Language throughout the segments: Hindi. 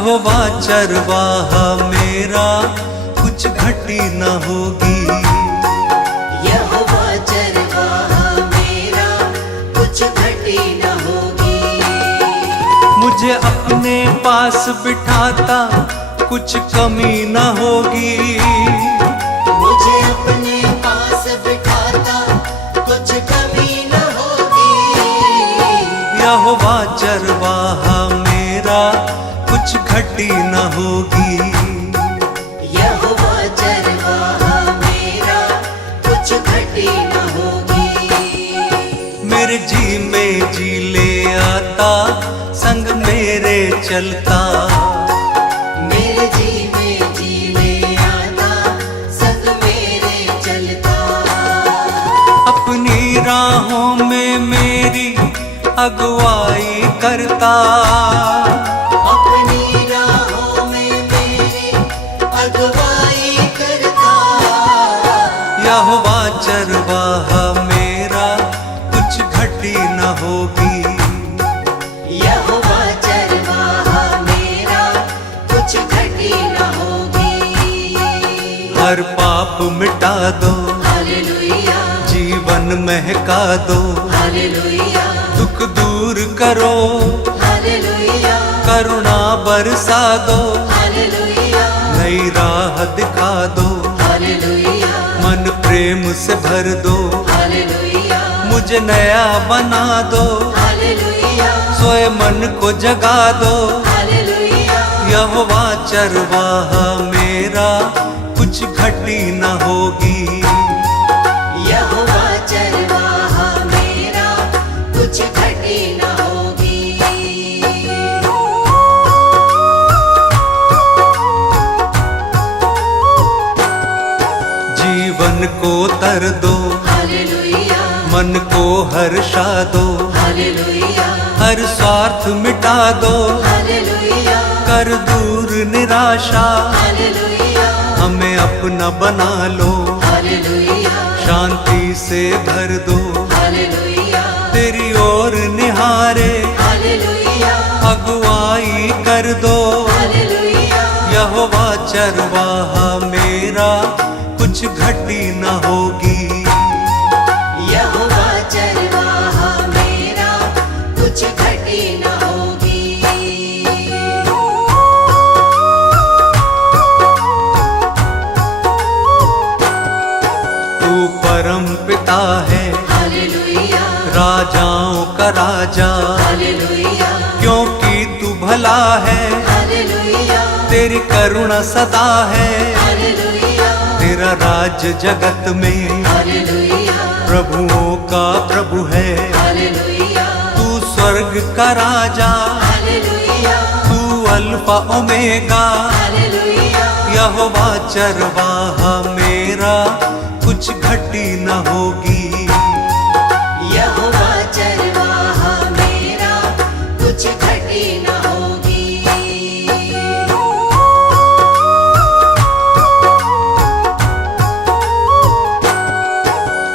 यहोवा चरवाहा मेरा, कुछ घटी न होगी। यहोवा चरवाहा मेरा, कुछ घटी न होगी। मुझे अपने पास बिठाता, कुछ कमी न होगी। मुझे अपने पास बिठाता, कुछ कमी न होगी। यहोवा चरवाहा मेरा, कुछ घटी न होगी। यहोवा चरवाहा मेरा, कुछ घटी न होगी। मेरे जी में जी ले आता, संग मेरे चलता। मेरे जी में जी ले आता, संग मेरे चलता। अपनी राहों में मेरी अगुवाई करता। अपनी राहों में मेरी अगुवाई करता। यहोवा चरवाहा मेरा, कुछ घटी न होगी। यहोवा चरवाहा मेरा, कुछ घटी न होगी। हर पाप मिटा दो, हालेलुया, जीवन महका दो। हालेलुया, दुख दूर करो, हालेलुया, करुणा बरसा दो। हालेलुया, नई राह दिखा दो, हालेलुया, मन प्रेम से भर दो। हालेलुया, मुझे नया बना दो, हालेलुया, सोए मन को जगा दो। हालेलुया। यहोवा चरवाहा मेरा, कुछ घटी न होगी। यहोवा चरवाहा मेरा, कुछ घटी न होगी। जीवन को तर दो, हालेलुया, मन को हर्षा दो। हालेलुया, हर स्वार्थ मिटा दो, हालेलुया, कर दूर निराशा। हालेलुया, हमें अपना बना लो, हालेलुया, शांति से भर दो। हालेलुया, तेरी ओर निहारे, हालेलुया, अगुवाई कर दो। हालेलुया, यहोवा चरवाहा मेरा, कुछ घटी न होगी। यहोवा चरवाहा मेरा, कुछ घटी न होगी। तू परम पिता है, हालेलुया, राजाओं का राजा। हालेलुया, क्योंकि तू भला है, हालेलुया, तेरी करुणा सदा है। हालेलुया, तेरा राज जगत में, हालेलुया, प्रभुओं का प्रभु है। हालेलुया, तू स्वर्ग का राजा, हालेलुया, तू अल्फा ओमेगा। हालेलुया, यहोवा चरवाहा मेरा, कुछ घटी न होगी। यहोवा चरवाहा मेरा, कुछ घटी न होगी।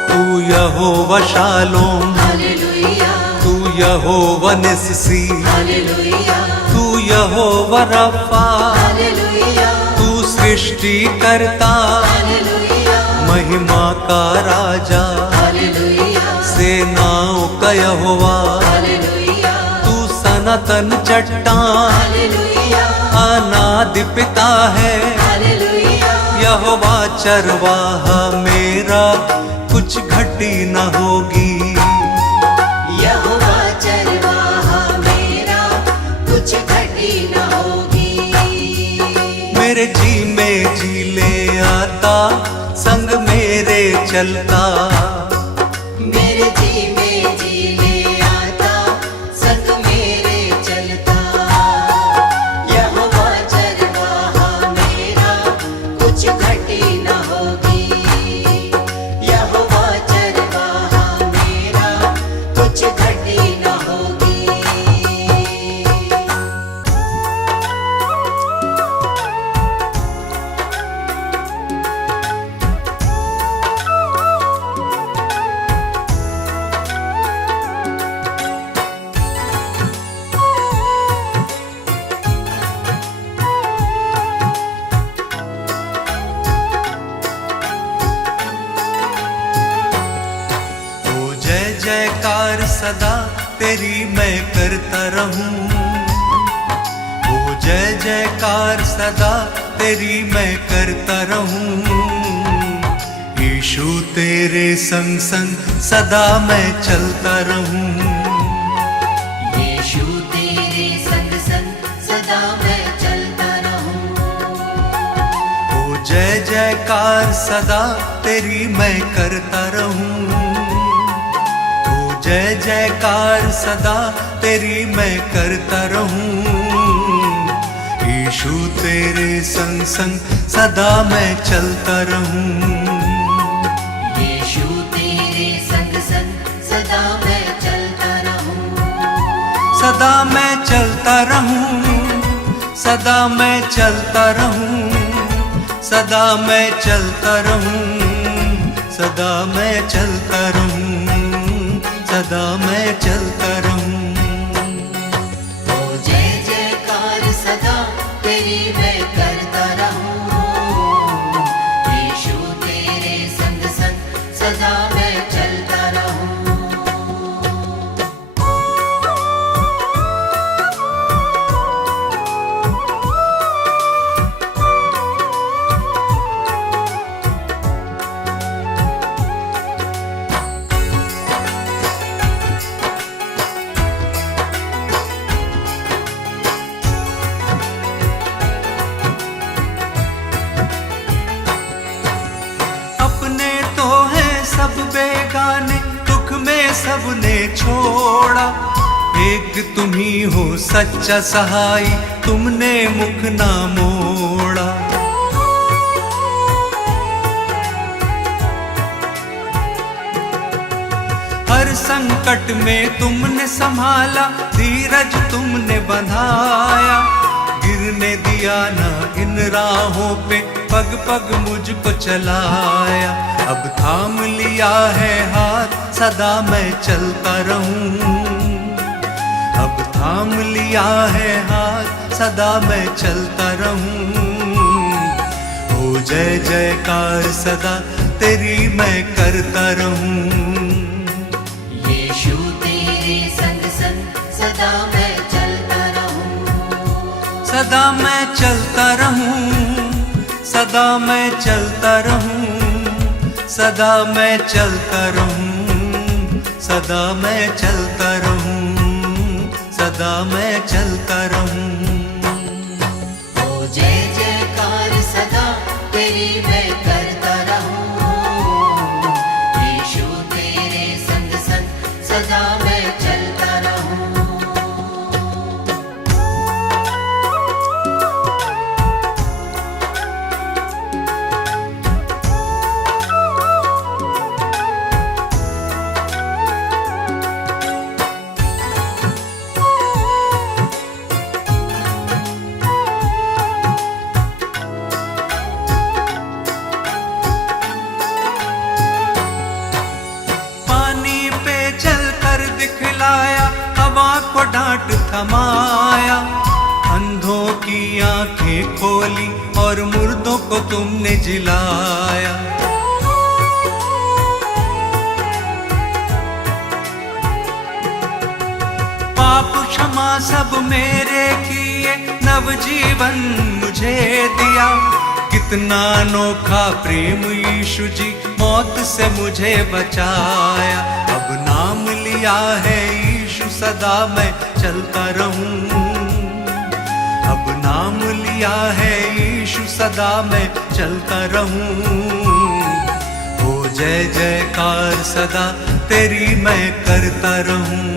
तू यहोवा शालोम, हालेलुया, तू यहोवा निस्सी। हालेलुया, तू यहोवा रफ़ा, हालेलुया, तू सृष्टि करता। हालेलुया, महिमा का राजा, हालेलुया, सेनाओं का यहोवा। हालेलुया, तू सनातन चट्टान, हालेलुया, अनादि पिता है। हालेलुया, यहोवा चरवाहा मेरा, कुछ घटी न होगी। यहोवा चरवाहा मेरा, कुछ घटी न होगी। मेरे जी में जी ले आता, संग मेरे चलता। मेरे जी में जी ले आता, संग मेरे चलता। यहोवा चरवाहा मेरा, कुछ घटी न होगी। यहोवा चरवाहा मेरा, कुछ घटी न होगी। जयकार सदा तेरी मैं करता रहूं। ओ जय जयकार सदा तेरी मैं करता रहूं। यीशु तेरे संग संग सदा मैं चलता रहूं। यीशु तेरे संग संग सदा मैं चलता रहूं। ओ जय जयकार सदा तेरी मैं करता रहूं। ओ जय जयकार सदा तेरी मैं करता रहूं। यीशु तेरे संग संग सदा मैं चलता रहूं। यीशु तेरे संग संग सदा मैं चलता रहूं। सदा मैं चलता रहूं। सदा मैं चलता रहूं। सदा मैं चलता रहूं। सदा मैं चलता रहूं। सदा मैं चलता रहूं। ओ जय जयकार सदा तेरी मैं करता रहूं। यीशु तेरे संग संग सदा मैं चलता रहूं। अपने तो हैं सब बेगाने, दुख में सबने छोड़ा। एक तुम ही हो सच्चा सहाय, तुमने मुख ना मोड़ा। हर संकट में तुमने संभाला, धीरज तुमने बंधाया। गिरने दिया ना इन राहों पे, पग पग मुझको चलाया। अब थाम लिया है हाथ, सदा मैं चलता रहूं। अब थाम लिया है हाथ, सदा मैं चलता रहूं। ओ जय जयकार सदा तेरी मैं करता रहूं। यीशु तेरे संग संग सदा मैं चलता रहूं। सदा मैं चलता रहूं। सदा मैं चलता रहूं। सदा मैं चलता रहूं। सदा मैं चलता रहूं। सदा मैं चलता रहूं। ओ जय जयकार सदा तेरी मैं करता रहूं। यीशु तेरे संग संग सदा मैं चलता रहूं। पानी पे चलकर दिखलाया, हवा को डांट थमाया। अंधों की आंखें खोली और मुर्दों को तुमने जिलाया। पाप क्षमा सब मेरे किए, नवजीवन मुझे दिया। कितना अनोखा प्रेम यीशु जी, मौत से मुझे बचाया। अब नाम लिया है यीशु, सदा मैं चलता रहूं। अब नाम लिया है यीशु, सदा मैं चलता रहूं। ओ जय जयकार सदा तेरी मैं करता रहूं।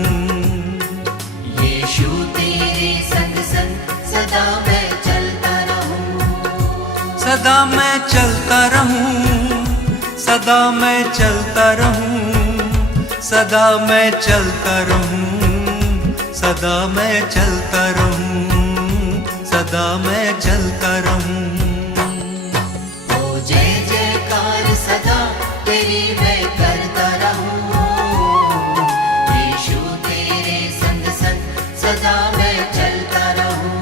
यीशु तेरे संग संग सदा मैं चलता रहूं। सदा मैं चलता रहूं। सदा मैं चलता रहूं। सदा मैं चलता रहूं। सदा मैं चलता रहूं। सदा मैं चलता रहूं। ओ जय जयकार सदा तेरी मैं करता रहूं। यीशु तेरे संग संग सदा मैं चलता रहूं।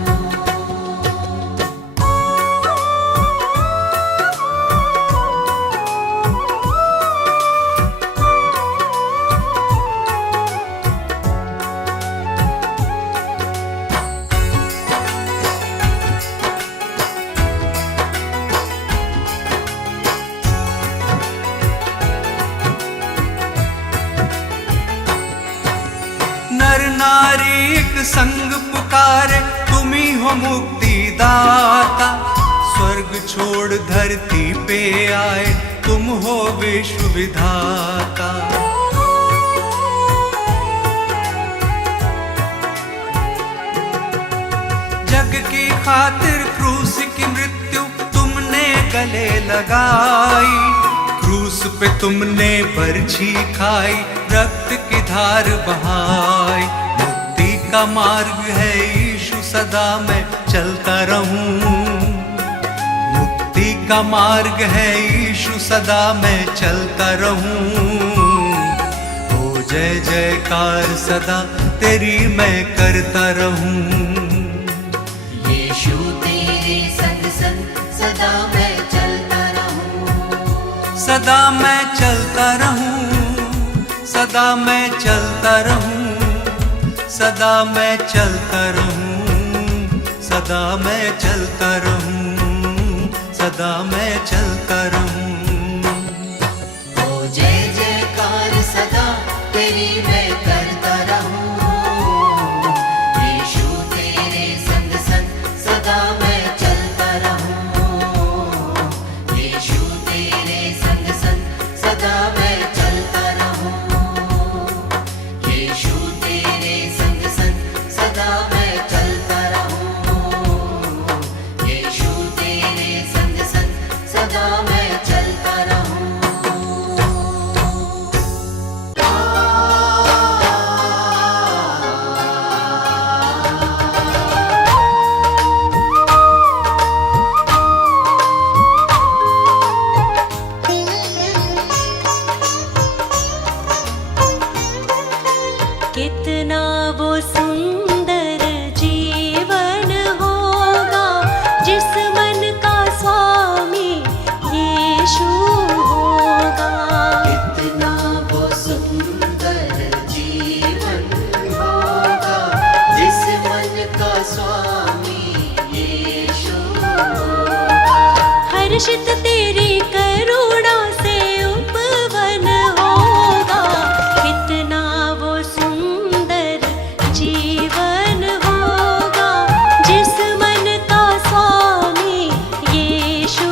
नारी एक संग पुकारे, तुम ही हो मुक्ति दाता। स्वर्ग छोड़ धरती पे आए, तुम हो विश्व विधाता। जग की खातिर क्रूस की मृत्यु तुमने गले लगाई। क्रूस पे तुमने बरछी खाई, रक्त की धार बहाई। मुक्ति का मार्ग है यीशु, सदा मैं चलता रहूं। मुक्ति का मार्ग है यीशु, सदा मैं चलता रहूं। ओ जय जयकार सदा तेरी मैं करता रहूं। यीशु तेरे संग संग सदा मैं चलता रहूं। सदा मैं चलता रहूं, सदा मैं चलता रहूं, सदा मैं चलता रहूं, सदा मैं चलता रहूं, सदा मैं चलता रहूं। ओ जय जयकार सदा तेरी मैं करता रहूं। यीशु तेरे संग संग सदा मैं चलता रहूं। यीशु तेरे संग संग सदा मैं चलता रहूं। यीशु तेरे संग संग सदा मैं चलता रहूं। यीशु तेरे संग संग सदा मैं चलता रहूं। कितना वो सुंदर जीवन होगा, जिस मन का स्वामी यीशु होगा। कितना वो सुंदर जीवन होगा, जिस मन का स्वामी यीशु होगा। हर्षित तेरी करुणा से उपवन होगा। कितना वो सुंदर जीवन होगा, जिस मन का स्वामी यीशु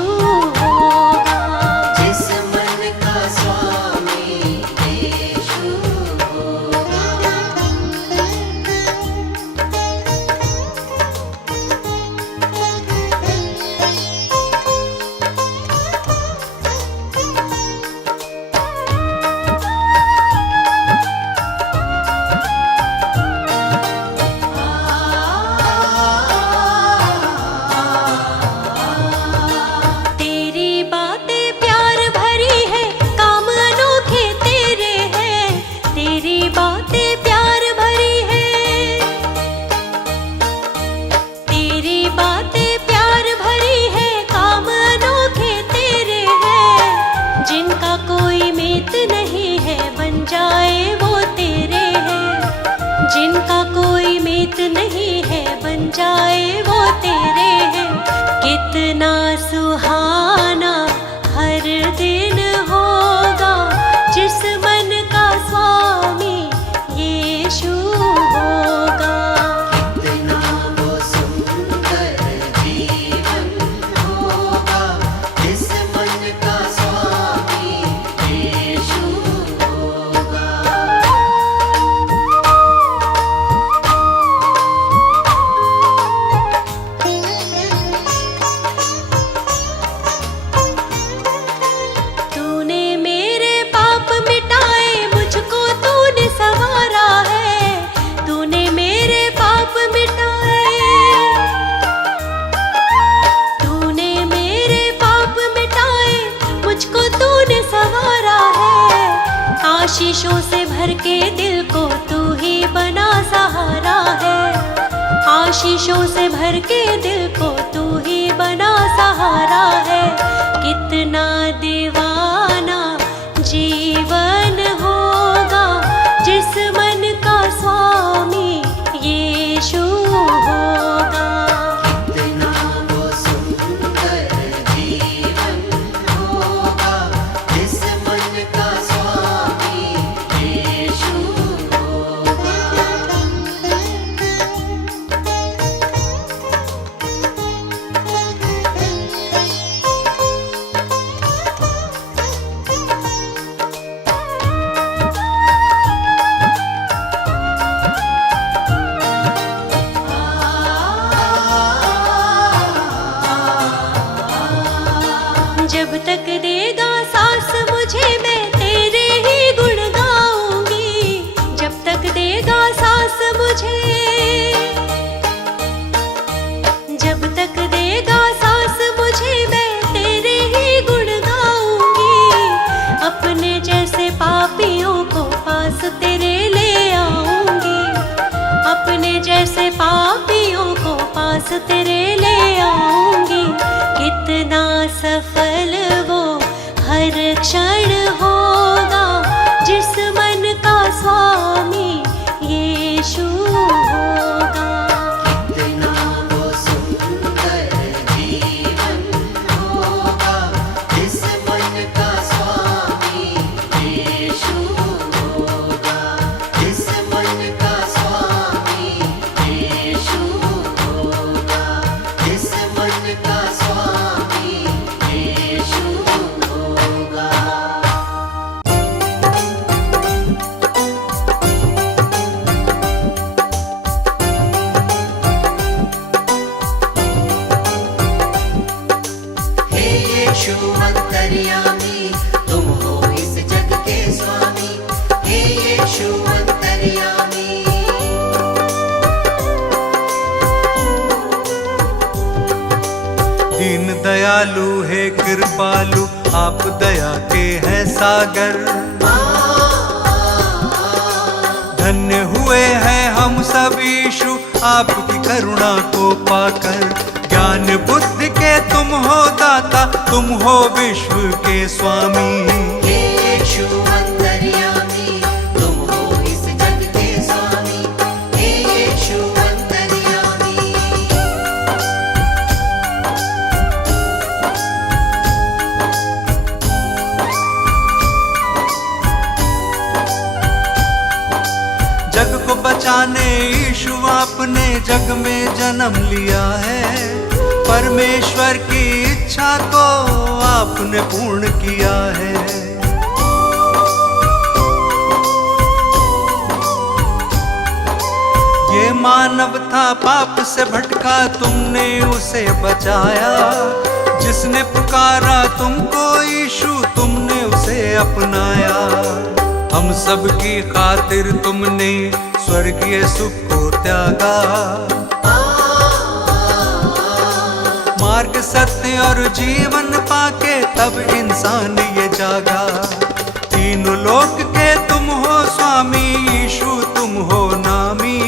होगा। जिस मन का स्वामी यीशु होगा। तेरी बातें प्यार भरी है, काम अनोखे तेरे हैं। तेरी बातें प्यार भरी है, तेरी बातें प्यार भरी है, काम अनोखे तेरे हैं। जिनका कोई मित नहीं है, बन जाए वो तेरे हैं। जिनका कोई मित नहीं है, बन जाए वो तेरे हैं। कितना सुहाना हर दिन होगा, जिस मन का स्वामी यीशु होगा। कितना वो सुंदर जीवन होगा, जिस मन का स्वामी यीशु होगा। तूने मेरे पाप मिटाए, मुझको तूने संवारा है। तूने मेरे पाप मिटाए, तूने मेरे पाप मिटाए, मुझको तूने संवारा है। आशीषों से भर के दिल को तू ही बना सहारा है। आशीषों से भर के दिल को तू ही बना सहारा है। कितना दीवाना जीवन होगा, जिस मन का स्वामी यीशु होगा। कितना वो सुंदर जीवन होगा, जिस मन का स्वामी यीशु होगा। दयालु है कृपालु, आप दया के हैं सागर। धन्य हुए हैं हम सब यीशु आपकी करुणा को पाकर। ज्ञान बुद्धि के तुम हो दाता, तुम हो विश्व के स्वामी। हे यीशु अंतर्यामी, तुम हो इस जग के स्वामी। हे यीशु अंतर्यामी। जग को बचाने यीशु आपने जग में जन्म लिया है। परमेश्वर की इच्छा को आपने पूर्ण किया है। ये मानव था पाप से भटका, तुमने उसे बचाया। जिसने पुकारा तुमको यीशु, तुमने उसे अपनाया। हम सब की खातिर तुमने स्वर्गीय सुख को त्यागा। मार्ग सत्य और जीवन पाके तब इंसान ये जागा। तीनों लोक के तुम हो स्वामी, यीशु तुम हो नामी।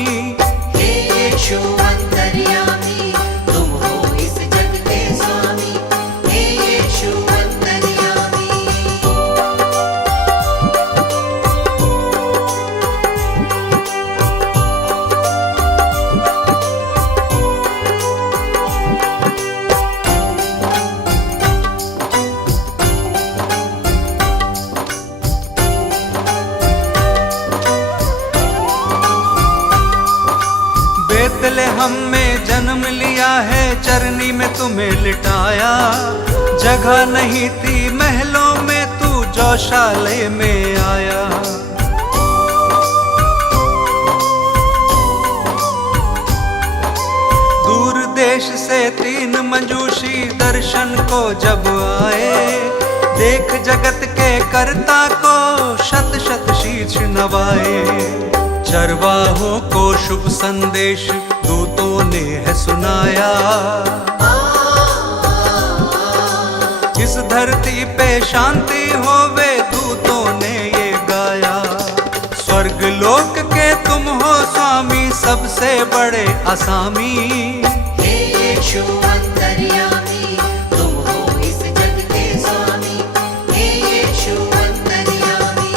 हे यीशु अंतर्यामी, तुम हो इस जग के स्वामी। हे यीशु अंतर्यामी। बेतलेहम में जन्म लिया है, चरनी में तुम्हें लिटाया। जगह नहीं थी महलों में, तू गौशाले में आया। दूर देश से 3 मंजूषी दर्शन को जब आए। देख जगत के कर्ता को शत शत शीश नवाए। चरवाहों को शुभ संदेश दूतों ने है सुनाया। इस धरती पे शांति होवे, दूतों ने ये गाया। स्वर्ग लोक के तुम हो स्वामी, सबसे बड़े असामी। हे यीशु अंतर्यामी, तुम हो इस जग के स्वामी। हे यीशु अंतर्यामी।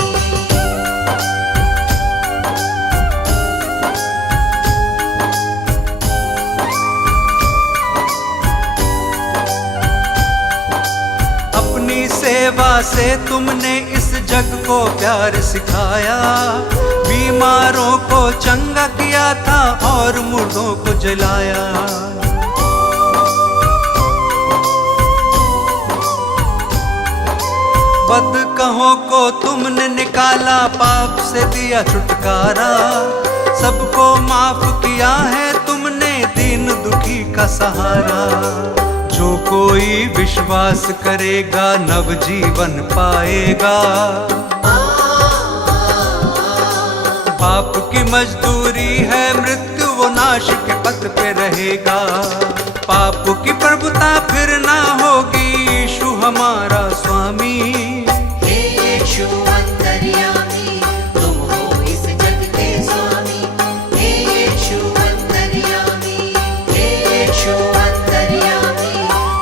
अपनी सेवा से तुमने इस जग को प्यार सिखाया। बीमारों को चंगा किया था और मुर्दों को जलाया। बदकहों को तुमने निकाला, पाप से दिया छुटकारा। सबको माफ किया है तुमने, दीन दुखी का सहारा। जो कोई विश्वास करेगा नव जीवन पाएगा। पाप की मजदूरी है मृत्यु, वो नाश के पथ पे रहेगा। पाप की प्रभुता फिर ना होगी, यीशु हमारा स्वामी। हे यीशु अंतर्यामी, तुम हो इस जग के स्वामी। हे यीशु अंतर्यामी। हे यीशु अंतर्यामी,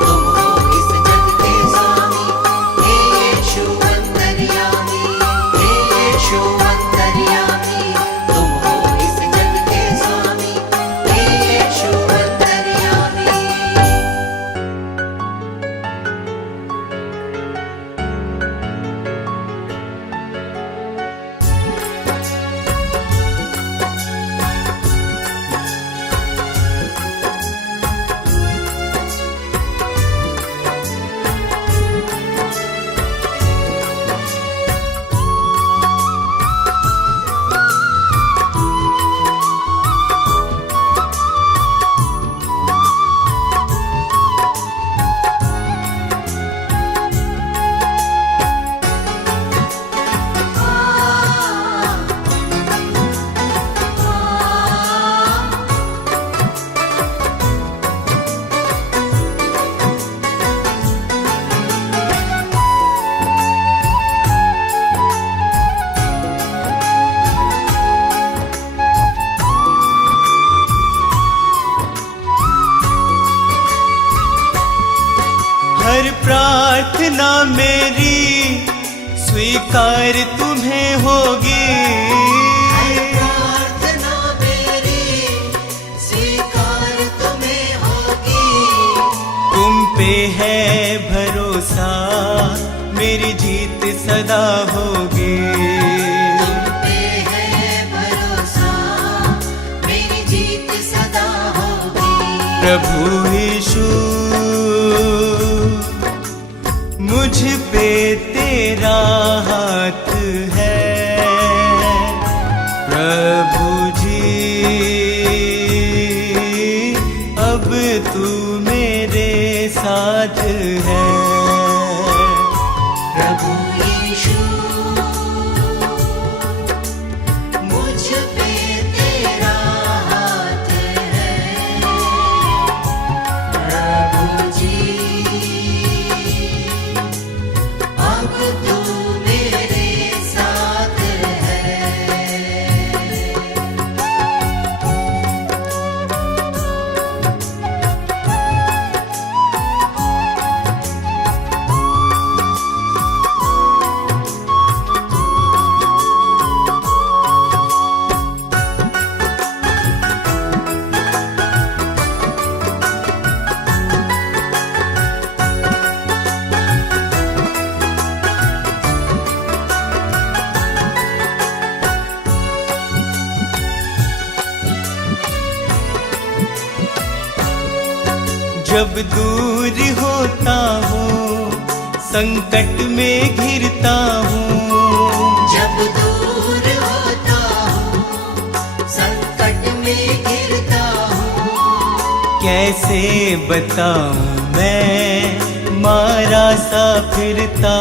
तुम हो इस जग के स्वामी। हे यीशु अंतर्यामी। हे यीशु अंतर्यामी, तुम हो इस जग के स्वामी। हे यीशु अंतर्यामी। स्वीकार तुम्हें होगी। प्रार्थना मेरी स्वीकार तुम्हें होगी। तुम पे है भरोसा मेरी जीत सदा होगी। तुम पे है भरोसा मेरी जीत सदा होगी। प्रभु यीशु मुझ पे तेरा हाथ है। प्रभु जी अब तू मेरे साथ है। प्रभु यीशु मुझ पे तेरा हाथ है। प्रभु जी अब तू मेरे साथ है। जब दूर होता हूँ संकट में घिरता हूँ। जब दूर होता हूँ संकट में घिरता हूँ। कैसे बताऊँ मैं मारा सा फिरता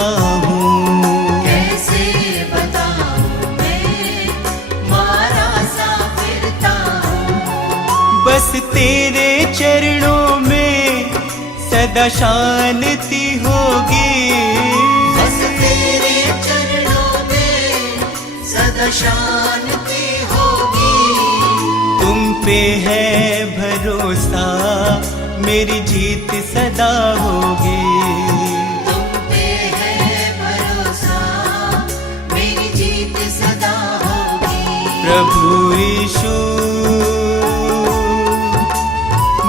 हूँ। कैसे बताऊँ मैं मारा सा फिरता हूँ। बस तेरे चरणों में सदा शांति होगी। बस तेरे चरणों में सदा शांति होगी। तुम पे है भरोसा मेरी जीत सदा होगी। तुम पे है भरोसा मेरी जीत सदा होगी। प्रभु यीशु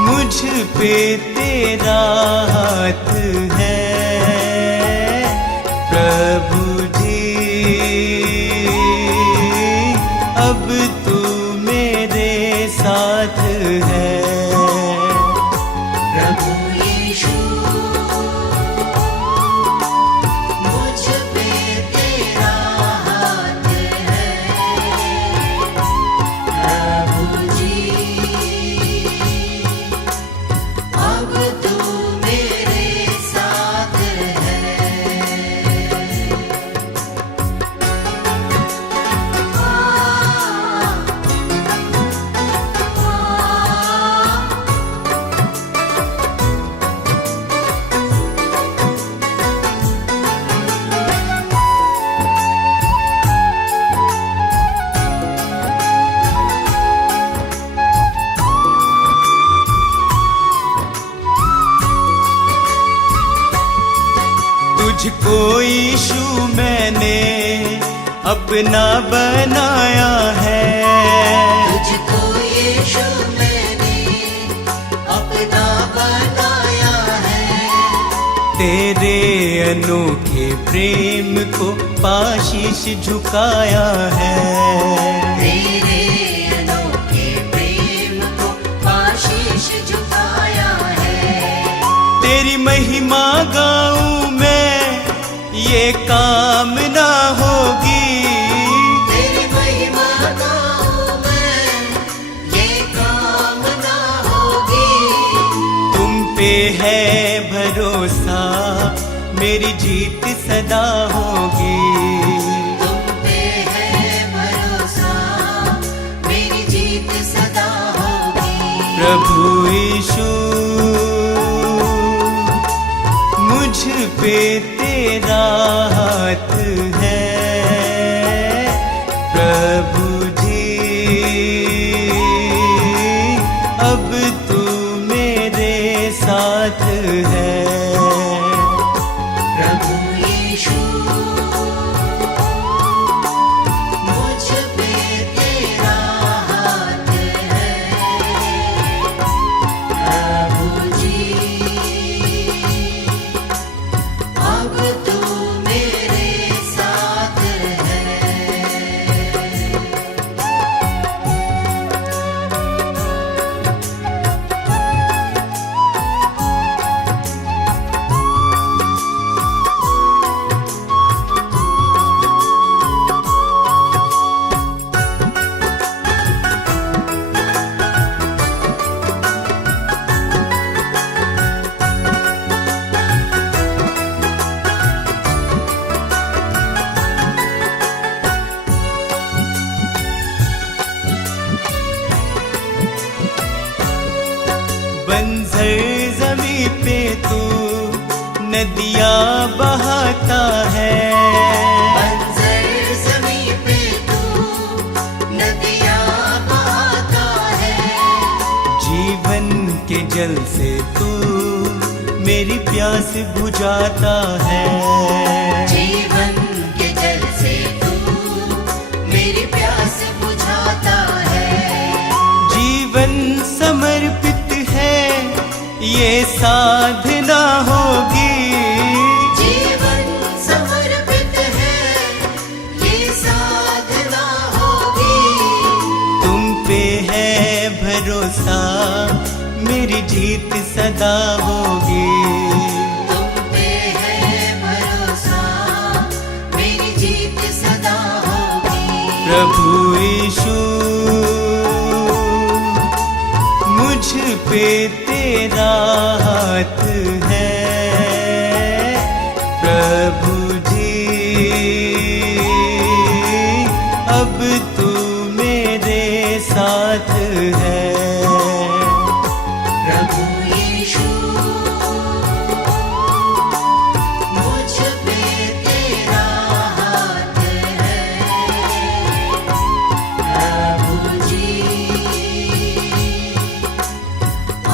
मुझ पे तेरा हाथ है। प्रभु जी अब तू मेरे साथ है। प्रभु यीशु मुझ पे तेरा हाथ है। प्रभु जी अब तू मेरे साथ है। तुझको यीशु मैंने अपना बनाया है। तुझको यीशु मैंने अपना बनाया है। तेरे अनोखे प्रेम को पाशीश झुकाया है। तेरे अनोखे प्रेम को आशीष झुकाया है। तेरी महिमा गाऊं मैं ये कामना होगी। तेरी महिमा गाऊं मैं ये कामना होगी। तुम पे है भरोसा मेरी जीत सदा होगी। तुम पे है भरोसा मेरी जीत सदा होगी। प्रभु यीशु मुझ पे तेरा हाथ है। प्रभु जी अब तू मेरे साथ है। प्रभु यीशु जमी पे तू नदियाँ बहाता है। बंजर ज़मीं पे तू नदियाँ बहाता है। जीवन के जल से तू मेरी प्यास बुझाता है। जीवन के जल से तू मेरी प्यास बुझाता है। जीवन समर्पित है ये साधना होगी। जीवन समर्पित है ये साधना होगी। तुम पे है भरोसा मेरी जीत सदा होगी। तुम पे है भरोसा मेरी जीत सदा होगी। प्रभु यीशु मुझ पे तेरा हाथ है। प्रभु जी अब तू मेरे साथ है। प्रभु यीशु मुझ पे तेरा हाथ है। प्रभु जी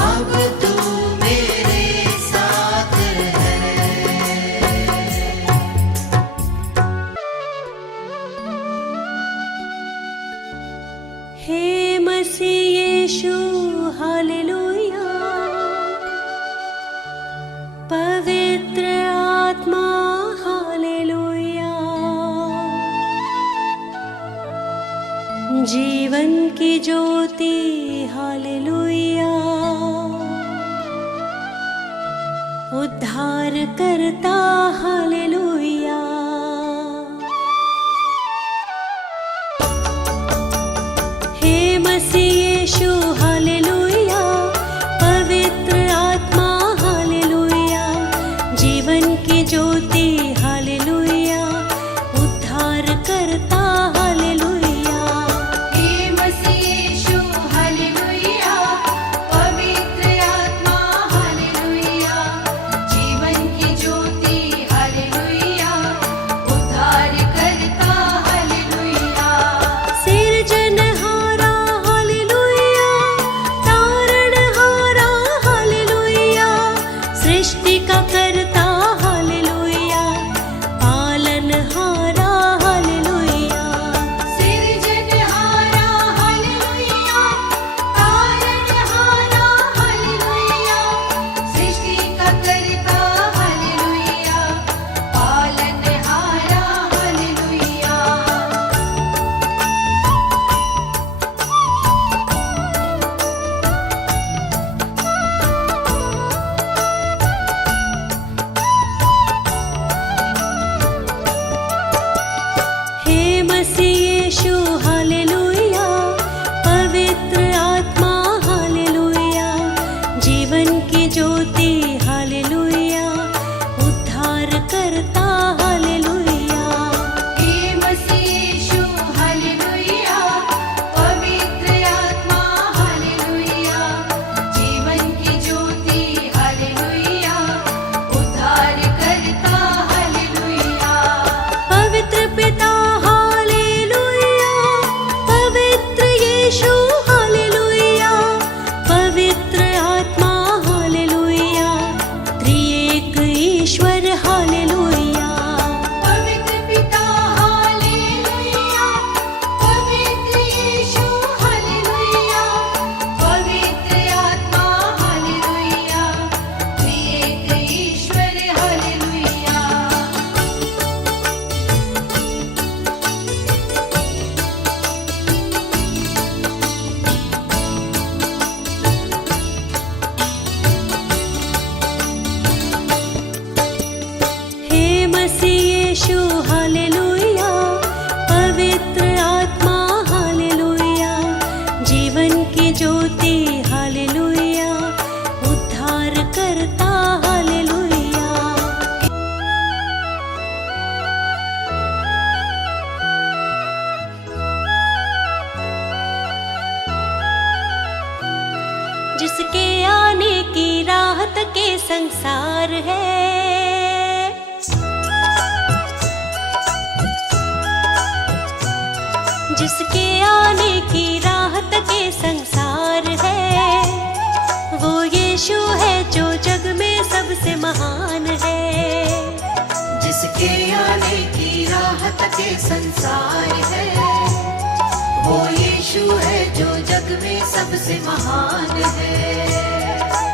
अब तू मेरे साथ है। हे मसीह यीशु हालेलुया। पवित्र आत्मा हालेलुया। जीवन की ज्योति हालेलुया। उद्धार करता हालेलुया। हे मसीह यीशु हालेलुया। पवित्र आत्मा हालेलुया। जीवन की ज्योति हालेलुया। उद्धार करता हालेलुया। हे मसीह यीशु हालेलुया। पवित्र आत्मा हालेलुया। जीवन की ज्योति हालेलुया। उद्धार करता हालेलुया। सिरजनहारा हालेलुया। तारणहारा हालेलुया। सृष्टि का करता हालेलुया। पालनहारा हालेलुया। सिरजनहारा हालेलुया। तारणहारा हालेलुया। सृष्टि का करता हालेलुया। पालनहारा हालेलुया। हे मसीह यीशु हालेलुया। पवित्र आत्मा हालेलुया। जीवन की ज्योति हालेलुया। उद्धार करता हालेलुया। हे मसीह यीशु हालेलुया। पवित्र आत्मा हालेलुया। जीवन की ज्योति हालेलुया। उद्धार करता हालेलुया। पवित्र पिता हालेलुया। पवित्र यीशु हालेलुया। पवित्र आत्मा हालेलुया। त्रिएक ईश्वर हालेलुया। पवित्र पिता हालेलुया। पवित्र यीशु हालेलुया। पवित्र आत्मा हालेलुया। त्रिएक ईश्वर हालेलुया। हे मसीह यीशु हालेलुया। पवित्र आत्मा हालेलुया। जीवन की ज्योति हालेलुया। उद्धार करता हालेलुया। जिसके आने की संसार है। जिसके आने की राह तक ये संसार है, वो यीशु है जो जग में सबसे महान है। जिसके आने की राह तक ये संसार है, वो यीशु है जो जग में सबसे महान है।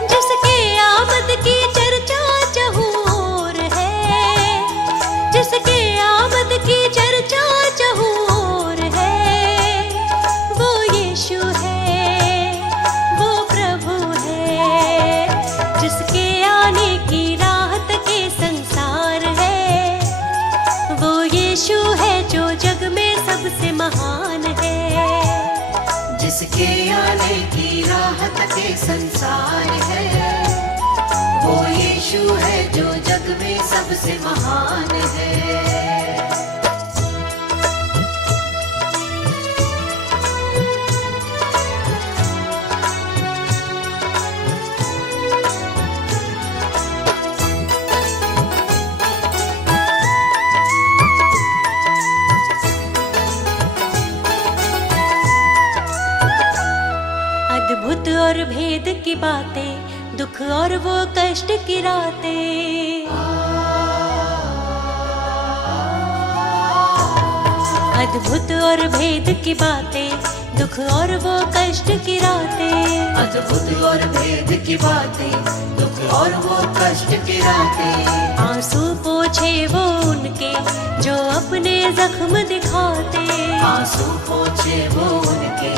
जिसके आमद की चर्चा चहुँ ओर है, जिसके आमद की चर्चा चहुँ ओर है, वो यीशु है, वो प्रभु है। जिसके आने की राह तक ये संसार है, वो यीशु है जो जग में सबसे महान है। जिसके आने की राह तक ये संसार है, वो यीशु है जो जग में सबसे महान है। अद्भुत और भेद की बातें, दुख और वो कष्ट की रातें। अद्भुत और भेद की बातें, दुख और वो कष्ट की रातें। अद्भुत और भेद की बातें, दुख और वो कष्ट की रातें। आंसू पोछे वो उनके जो अपने जख्म दिखाते। आंसू पोछे वो उनके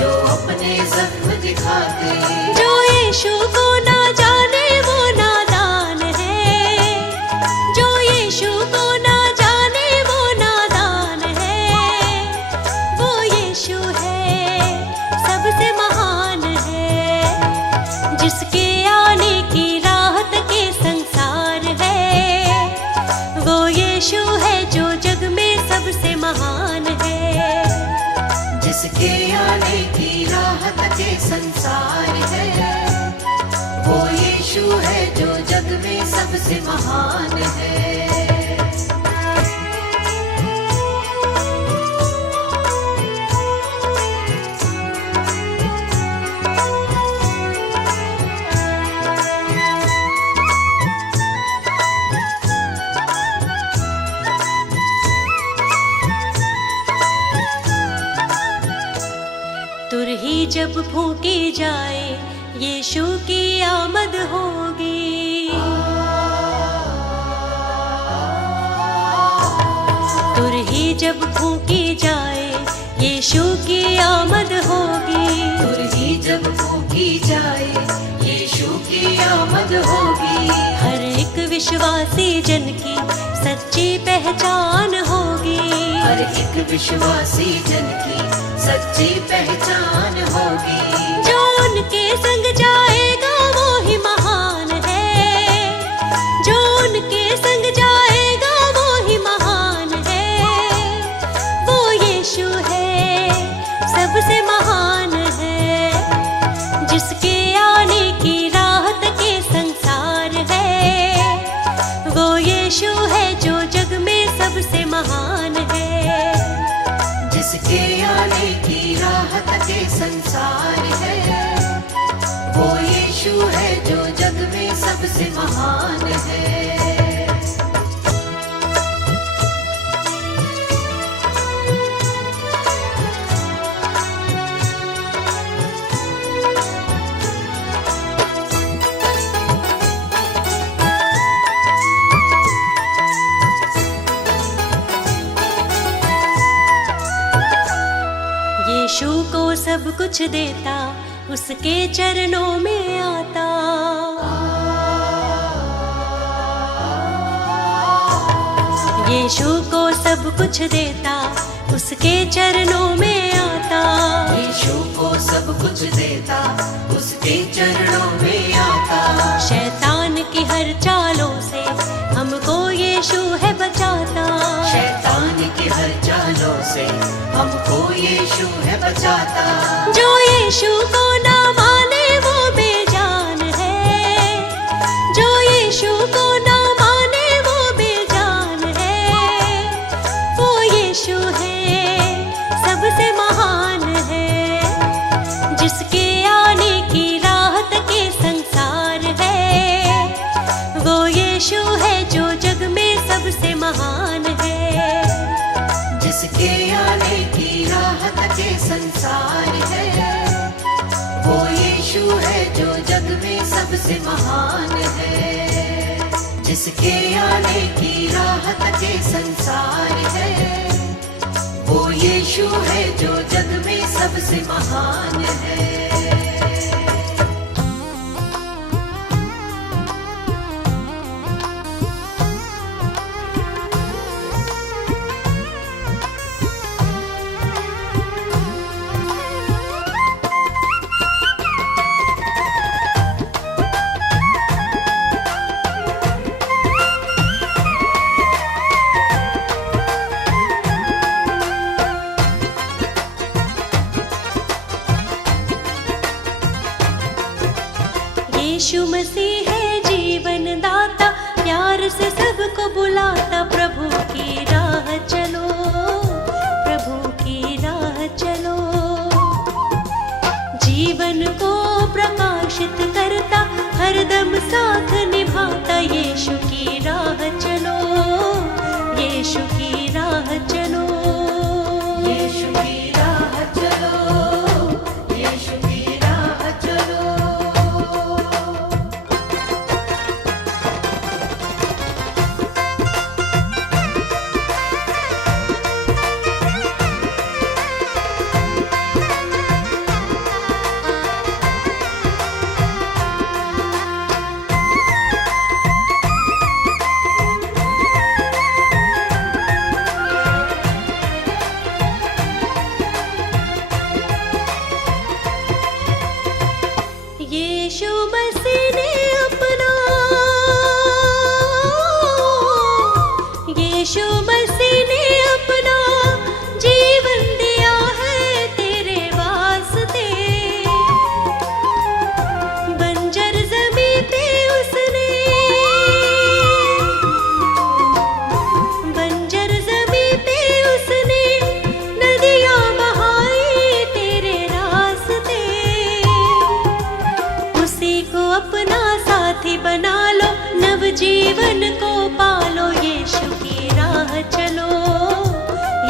जो अपने जख्म दिखाते। जो यीशु को ना जाने वो नादान है, जो यीशु को ना जाने वो नादान है। वो यीशु है, सबसे महान है। जिसके आने की राह तक ये संसार है, वो यीशु है जो जग में सबसे महान है। जिसके आने की राह तक ये संसार है, वो यीशु है जो जग में सबसे महान है। तुरही जब फूकी जाए, यीशु की आमद होगी। तुरही जब फूकी जाए, यीशु की आमद होगी। तुरही जब फूकी जाए, यीशु की आमद होगी। हर एक विश्वासी जन की सच्ची पहचान होगी। हर एक विश्वासी जन की सच्ची पहचान होगी। जो उनके संग जाएगा वो ही महान है, जो उनके संग जाएगा वो ही महान है। वो यीशु है, सबसे महान है। जिसके आने की राह तक ये संसार है, वो यीशु है जो जग में सबसे महान है। जिसके आने की राह तक ये संसार है, वो यीशु है जो जग में सबसे महान है। यीशु को सब कुछ देता, उसके चरणों में आता। यीशु को सब कुछ देता, उसके चरणों में आता। यीशु को सब कुछ देता, उसके चरणों में आता। शैतान की हर चालों से हमको यीशु है बचाता। शैतान की हर चालों से हमको यीशु है बचाता। जो यीशु को ना माने वो बेजान है, सबसे महान है। जिसके आने की राह तके संसार है, वो यीशु है जो जग में सबसे महान है। यीशु मसीह है जीवन दाता, प्यार से सबको बुलाता। प्रभु की राह चलो, प्रभु की राह चलो। जीवन को प्रकाशित करता, हरदम साथ निभाता। यीशु की राह चलो, यीशु की राह चलो। यीशु की राह चलो, यीशु की राह चलो। यीशु मसीह ने अपना, यीशु मसीह ने अपना जीवन दिया है तेरे वास्ते। बंजर ज़मीं पे उसने, बंजर ज़मीं पे उसने नदियाँ बहाई तेरे रास्ते। उसी को अपना साथी बना लो, नव जीवन को पालो। यीशु की राह चलो,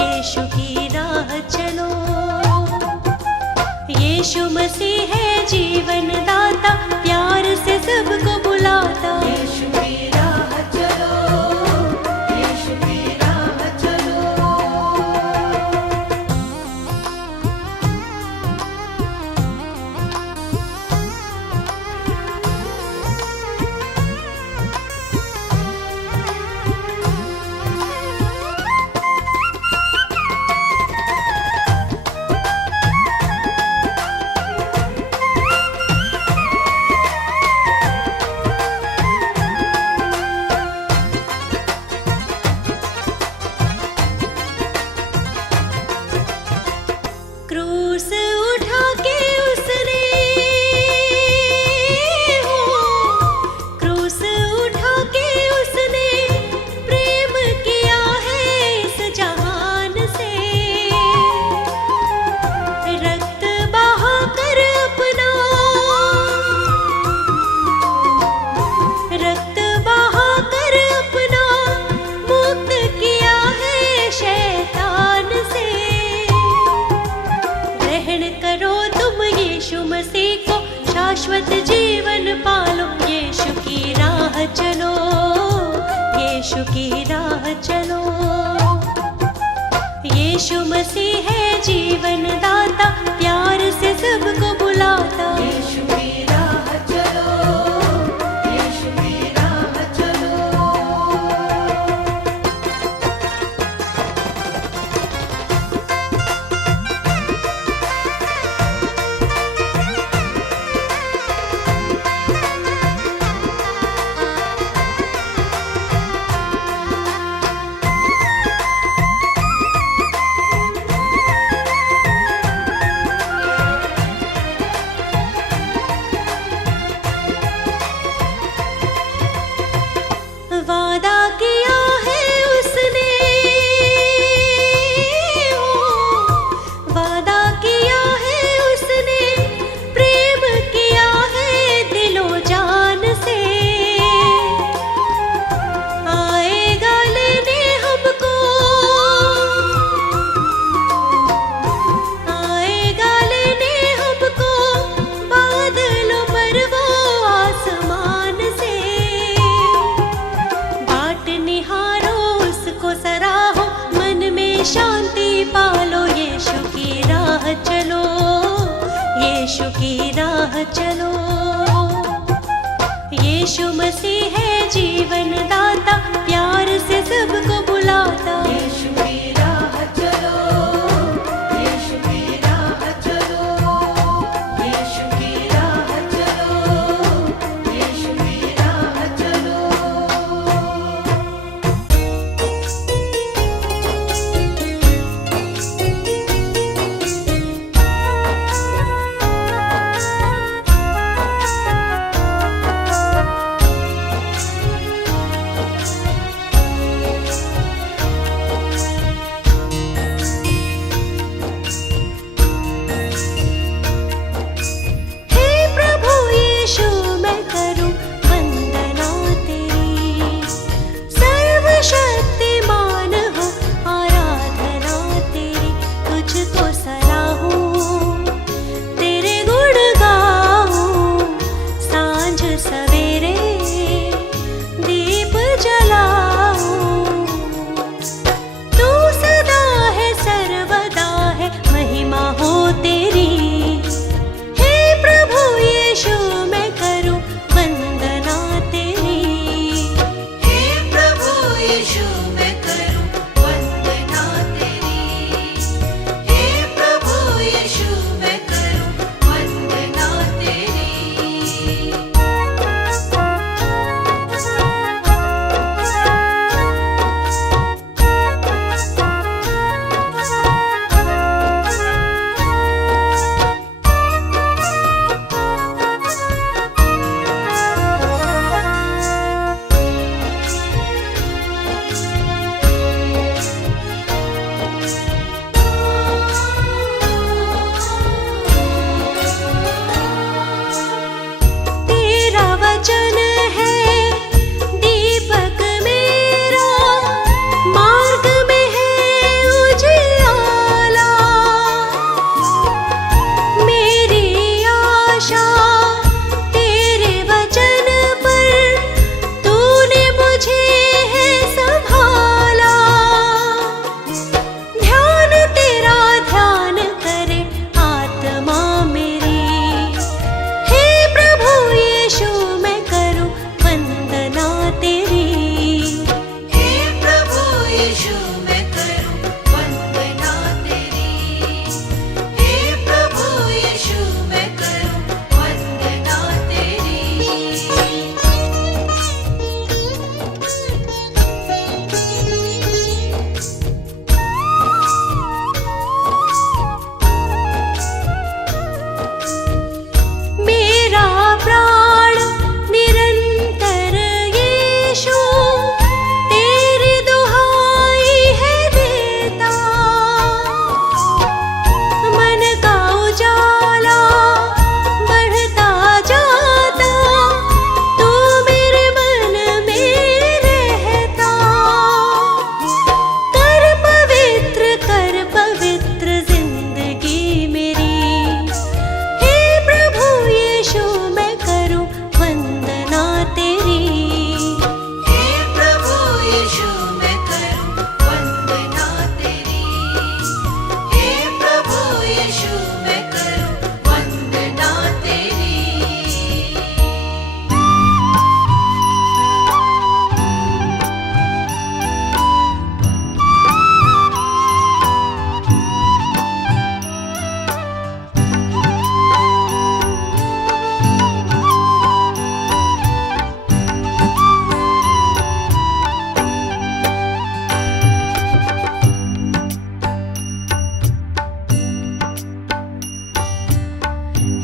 यीशु की राह चलो। यीशु मसीह है जीवन दाता, प्यार से सबको बुलाता। यीशु की राह चलो, यीशु की राह चलो। क्रूस उठा के उसने, हो क्रूस उठा के उसने प्रेम किया है इस जहान से। रक्त बहा कर अपना, रक्त बहा कर अपना मुक्त किया है शैतान से। ग्रहण करो तुम यीशु मसीह को, शाश्वत जीवन पालो। यीशु की राह चलो, यीशु की राह चलो। यीशु मसीह है जीवन दाता, प्यार से सबको बुलाता। यीशु की राह चलो, यीशु की राह चलो। यीशु मसीह है जीवन दाता, प्यार से सबको बुलाता। यीशु की राह चलो, यीशु की राह चलो, यीशु की राह चलो, यीशु की राह चलो। हे प्रभु यीशु मैं करूं वंदना तेरी, सर्वशक्तिमान हो आराधना तेरी। तुझको सराहूं, तेरे गुण गाऊं, सांझ सवेरे दीप जलाऊं। तू सदा है सर्वदा है, महिमा हो तेरी। हे प्रभु यीशु मैं करूं वंदना तेरी। हे प्रभु यीशु मैं करूं वंदना तेरी, हे प्रभु यीशु मैं करूं वंदना तेरी। तेरा वचन है दीपक मेरा, मार्ग में है उजियाला। मेरी आशा तेरे वचन पर, तूने मुझे है संभाला। ध्यान तेरा ध्यान करे आत्मा मेरी। हे प्रभु यीशु मैं करूं वंदना तेरी। हे प्रभु यीशु मैं करूं वंदना तेरी, हे प्रभु यीशु मैं करूं वंदना तेरी। मेरा प्राण निरंतर यीशु तेरी दुहाई है देता। मन का उजाला बढ़ता जाता, तू मेरे मन में रहता। कर पवित्र जिंदगी मेरी। हे प्रभु यीशु मैं करूं वंदना तेरी। हे प्रभु यीशु मैं करूं वंदना तेरी, हे प्रभु यीशु मैं करूं वंदना तेरी।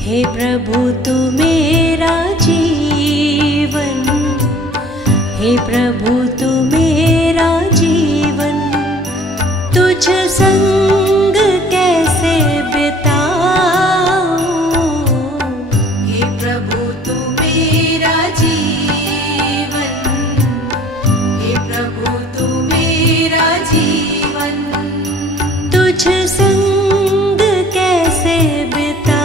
हे प्रभु तू मेरा जीवन, हे प्रभु तू मेरा जीवन। तुझ संग कैसे बिताऊं। हे प्रभु तू मेरा जीवन, हे प्रभु तू मेरा जीवन। तुझ संग कैसे बिताऊं।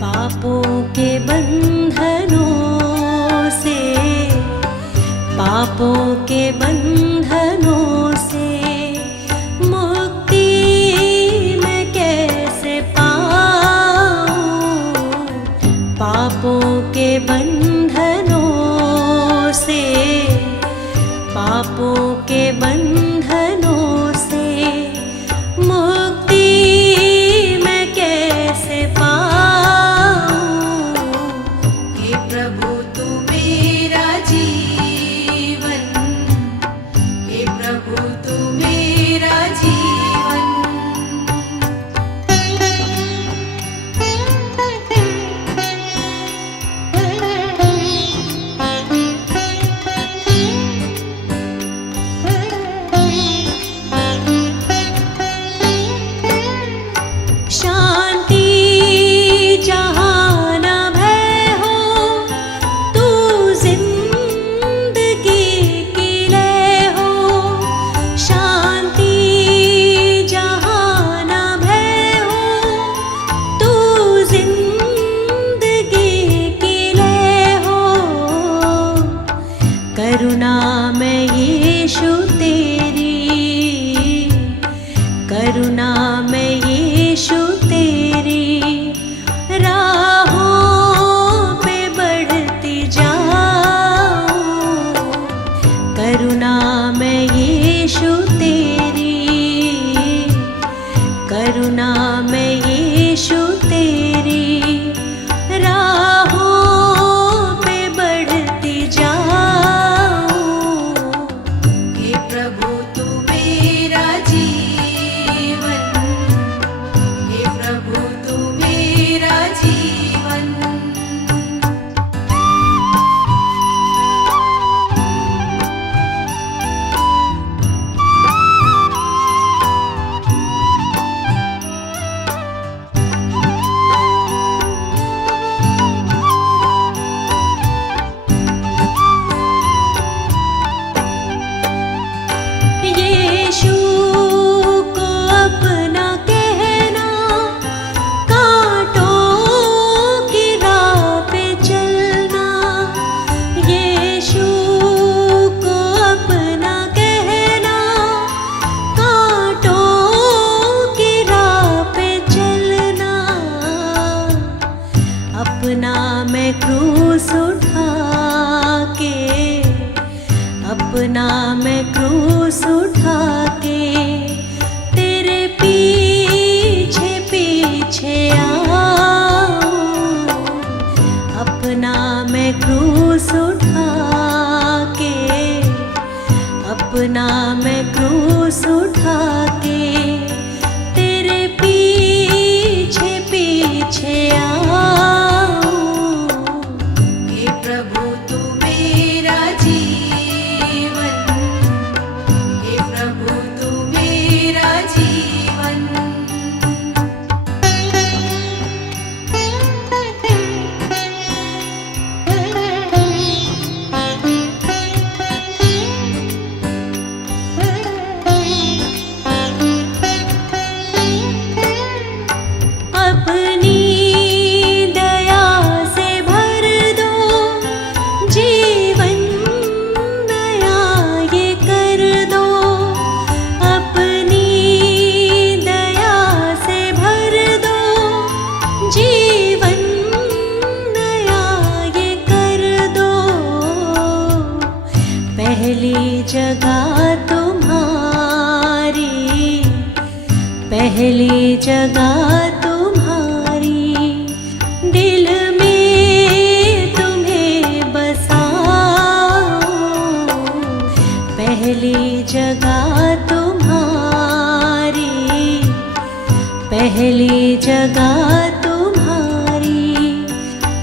पापों के बंधनों से, पापों के बंधनों से करुणा में यीशु तेरी राहों पे बढ़ती जाऊं, करुणा में यीशु तेरी, करुणा में यीशु तेरी राहों पे बढ़ती जाऊं। हे प्रभु तू मेरा जीवन, हे प्रभु तू मेरा जीवन। यीशु को अपना कहना, कांटों की राह पे चलना। यीशु को अपना कहना, कांटों की राह पे चलना। अपना मैं क्रूस उठा के, अपना मैं क्रूस उठा के तेरे पीछे पीछे आऊं। अपना मैं क्रूस उठा के, अपना मैं क्रूस उठा के तेरे पीछे पीछे आऊं। हे प्रभु तू मेरा जीवन, हे प्रभु तू मेरा जीवन। अपनी दया से भर दो, जीवन नया ये कर दो। अपनी दया से भर दो, जीवन नया ये कर दो। पहली जगह तुम्हारी, पहली जगह तुम्हारी, दिल में तुम्हें बसाऊं। पहली जगह तुम्हारी, पहली जगह तुम्हारी,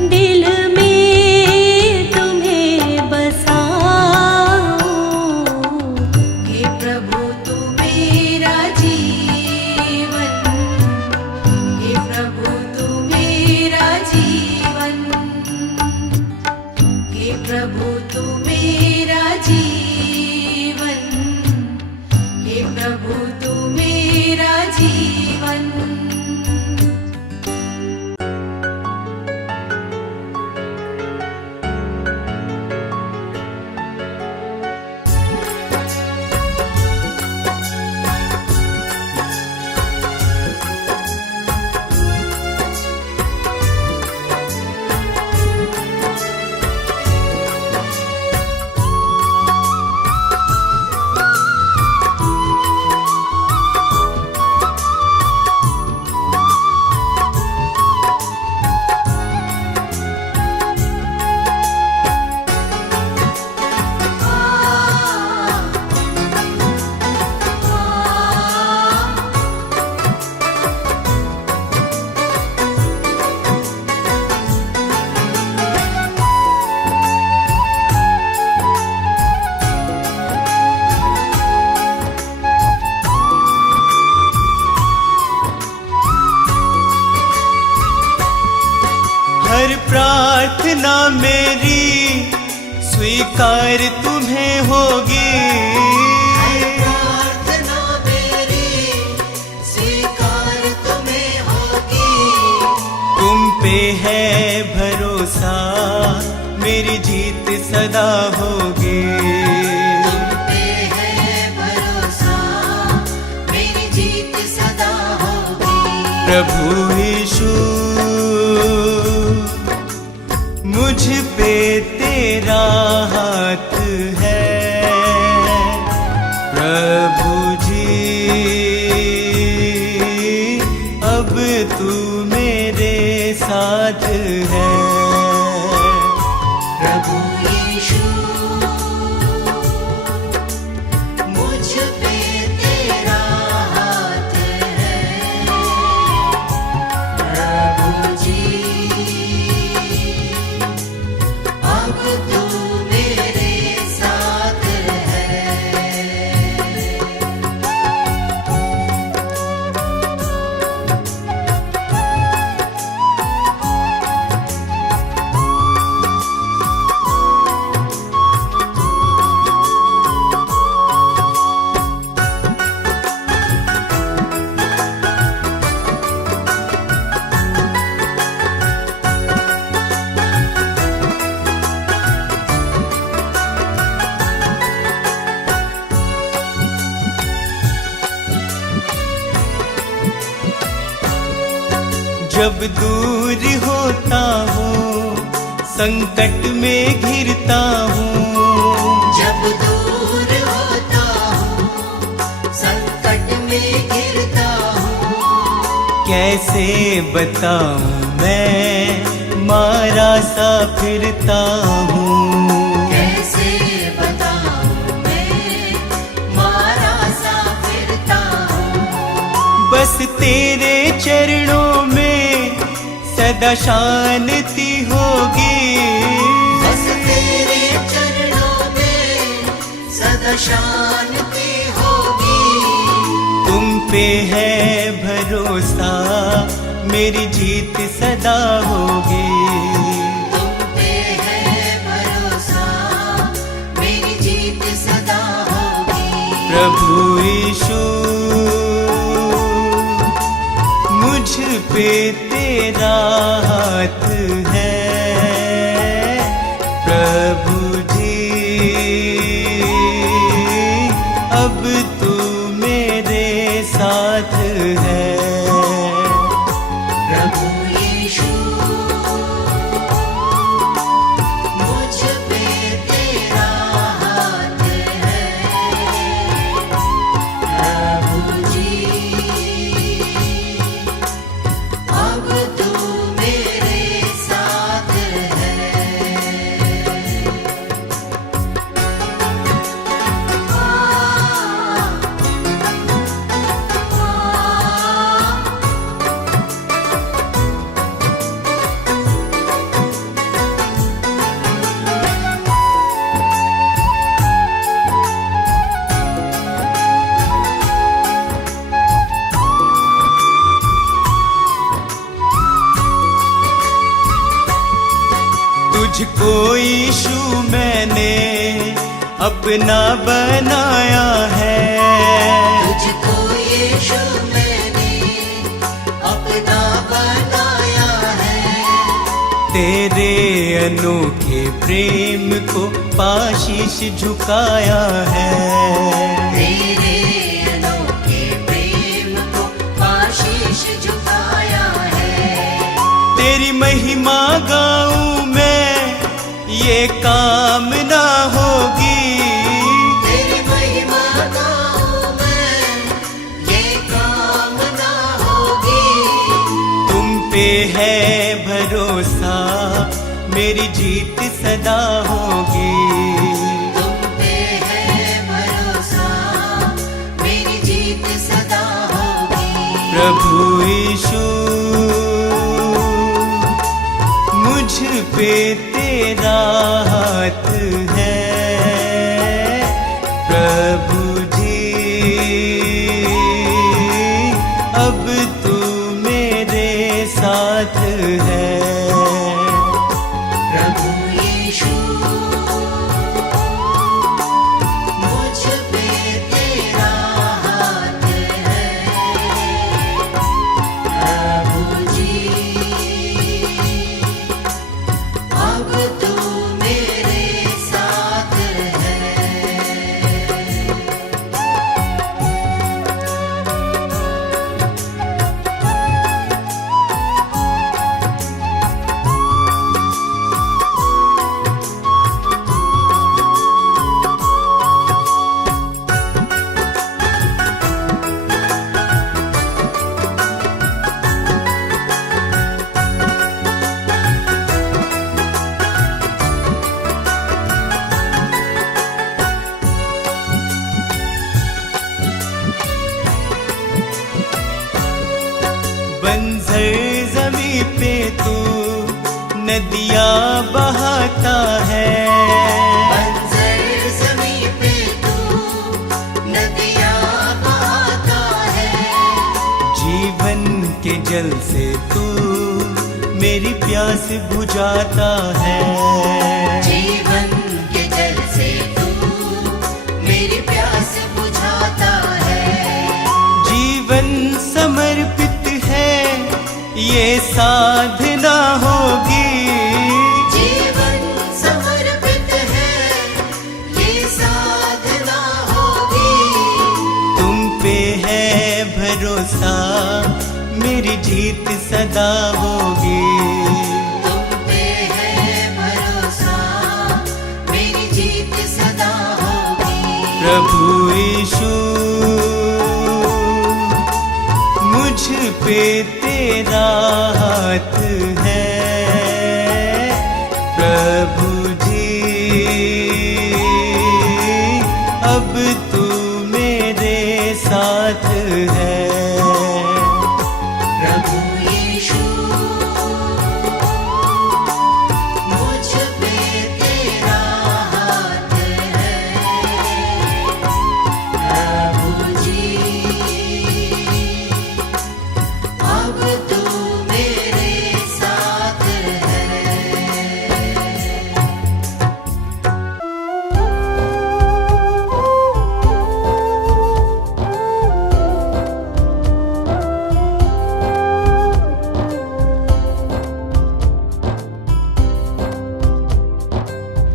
दिल में तुम्हें बसाऊं। हे प्रभु तू मेरा जीवन, हे प्रभु तू मेरा जीवन। हे प्रभु तू मेरा जीवन, हे प्रभु तू मेरा जीवन। हर प्रार्थना मेरी स्वीकार तुम्हें होगी। प्रार्थना मेरी स्वीकार तुम्हें होगी। तुम पे है भरोसा, मेरी जीत सदा होगी। तुम पे है भरोसा, मेरी जीत जीत सदा होगी। प्रभु यीशु मुझ पे तेरा हाथ है, प्रभु जी अब तू मेरे साथ है। प्रभु यीशु मुझ पे तेरा हाथ है, प्रभु जी अब तू मेरे साथ है। जब दूर होता हूँ, संकट में घिरता हूँ, जब दूर होता हूँ, संकट में घिरता हूँ, कैसे बताऊँ मैं मारा सा फिरता हूँ। कैसे बताऊँ मैं मारा सा फिरता हूँ। बस तेरे चरणों में सदा शांति होगी, बस तेरे चरणों में सदा शांति होगी। तुम पे है भरोसा मेरी जीत सदा होगी। तुम पे है भरोसा मेरी जीत सदा होगी। प्रभु यीशु मुझ पे तेरा हाथ है, प्रभु जी अब तू मेरे साथ है। प्रभु यीशु मुझ पे तेरा हाथ है, प्रभु जी अब तू मेरे साथ है। तुझको यीशु मैंने अपना बनाया है, तुझको यीशु मैंने अपना बनाया है। तेरे अनोखे प्रेम को पाशीश झुकाया है। तेरे अनोखे प्रेम को आशीष झुकाया है। तेरी महिमा गाऊं मैं ये कामना होगी, तेरी महिमा गाऊं मैं ये कामना होगी। तुम पे है भरोसा मेरी जीत सदा होगी। तुम पे है भरोसा मेरी जीत सदा होगी। प्रभु यीशु मुझ पे तेरा हाथ है, प्रभु जी अब तू मेरे साथ है। प्रभु यीशु मुझ पे तेरा हाथ है, प्रभु जी अब तू मेरे साथ है। बंजर जमी पे तू नदियाँ बहाता है। बंजर ज़मीं पे तू नदियाँ बहाता है। जीवन के जल से तू मेरी प्यास बुझाता है। जीवन के जल से तू मेरी प्यास बुझाता है। जीवन समर्पित है ये साधना होगी। जीवन समर्पित है ये साधना होगी। तुम पे है भरोसा मेरी जीत सदा होगी। तुम पे है भरोसा मेरी जीत सदा होगी। प्रभु यीशु मुझ पे तेरा हाथ है। प्रभु जी अब तू मेरे साथ है। प्रभु यीशु मुझ पे तेरा हाथ है। प्रभु जी अब तू मेरे साथ है।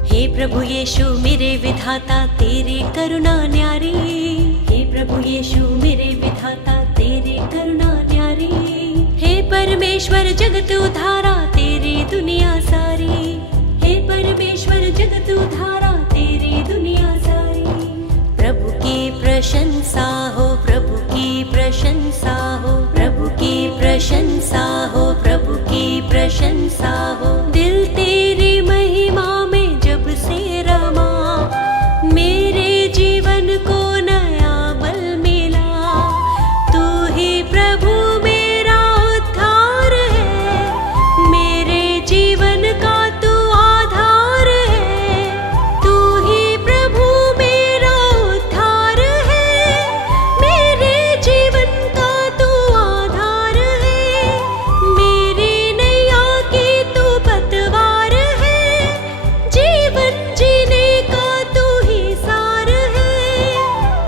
हे प्रभु यीशु मेरे विधाता तेरी करुणा न्यारी। हे प्रभु यीशु मेरे विधाता तेरी करुणा न्यारी। हे परमेश्वर जगत उद्धारा तेरी दुनिया सारी। हे परमेश्वर जगत उद्धारा तेरी दुनिया सारी। प्रभु की प्रशंसा हो, प्रभु की प्रशंसा हो, प्रभु की प्रशंसा हो, प्रभु की प्रशंसा हो। दिल तेरी महिमा में जब से रमा, मेरे जीवन को नया बल मिला। तू ही प्रभु मेरा उद्धार है, मेरे जीवन का तू आधार है। तू ही प्रभु मेरा उद्धार है, मेरे जीवन का तू आधार है। मेरी नैया की तू पतवार है, जीवन जीने का तू ही सार है।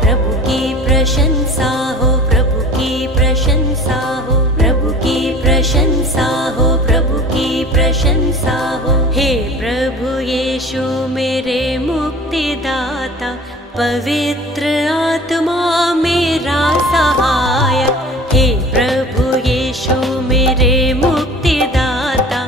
प्रभु की प्रशंसा हो, प्रभु की प्रशंसा हो, प्रभु की प्रशंसा हो, प्रभु की प्रशंसा हो। हे प्रभु यीशु मेरे मुक्तिदाता, पवित्र आत्मा मेरा सहायक। हे प्रभु यीशु मेरे मुक्तिदाता,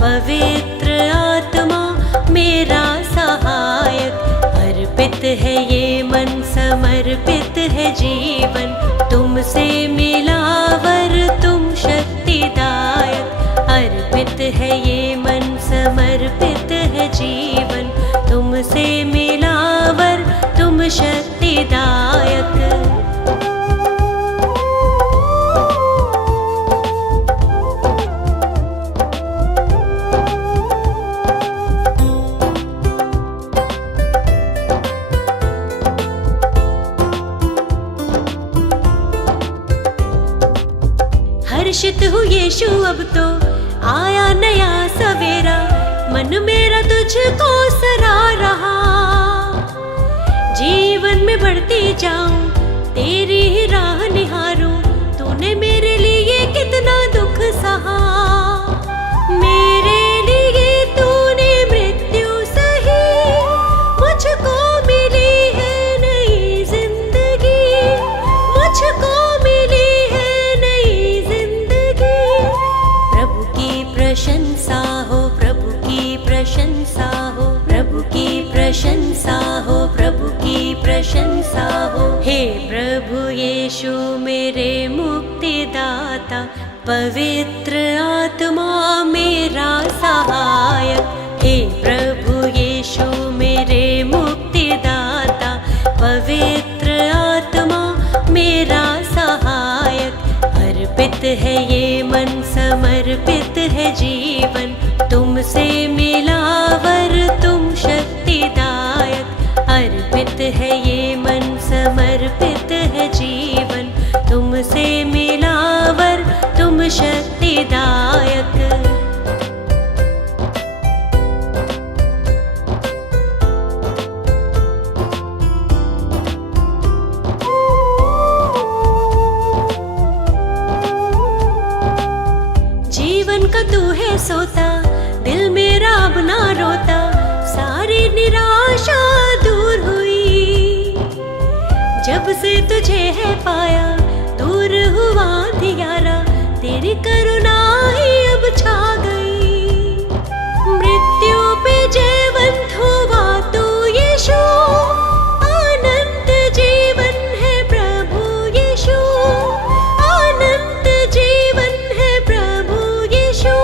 पवित्र आत्मा मेरा सहायक। अर्पित है ये मन, समर्पित है जीवन, तुमसे मिला वर तुम शक्तिदायक। अर्पित है ये मन, समर्पित है जीवन, तुमसे मिला वर तुम शक्तिदायक। हर्षित हूँ यीशु अब तो आया नया सवेरा, मन मेरा तुझको सरा रहा। जीवन में बढ़ती जाऊं, तेरी ही राह निहारूं। तूने मेरे लिए कितना दुख सहा, मेरे लिए तूने मृत्यु सही। मुझको मिली है नई जिंदगी, मुझको मिली है नई जिंदगी। प्रभु की प्रशंसा हो, प्रभु की प्रशंसा हो, प्रभु की प्रशंसा हो, प्रभु की प्रशंसा हो। हे प्रभु यीशु मेरे मुक्तिदाता, पवित्र आत्मा मेरा सहायक। हे प्रभु यीशु मेरे मुक्तिदाता, पवित्र आत्मा मेरा सहायक। अर्पित है ये मन, समर्पित है जीवन, तुमसे मिला वर तुम शक्तिदायक। अर्पित है ये मन, समर्पित है जीवन, तुमसे मिला वर तुम शक्तिदायक। जीवन का तू है सोता, दिल मेरा अब ना रोता, सारी निराशा दूर हुई। जब से तुझे है पाया, दूर हुआ अंधियारा, तेरी करुणा ही अब छा गई। मृत्यु पे जयवंत हुआ तू यीशु, अनंत जीवन है प्रभु यीशु, अनंत जीवन है प्रभु यीशु।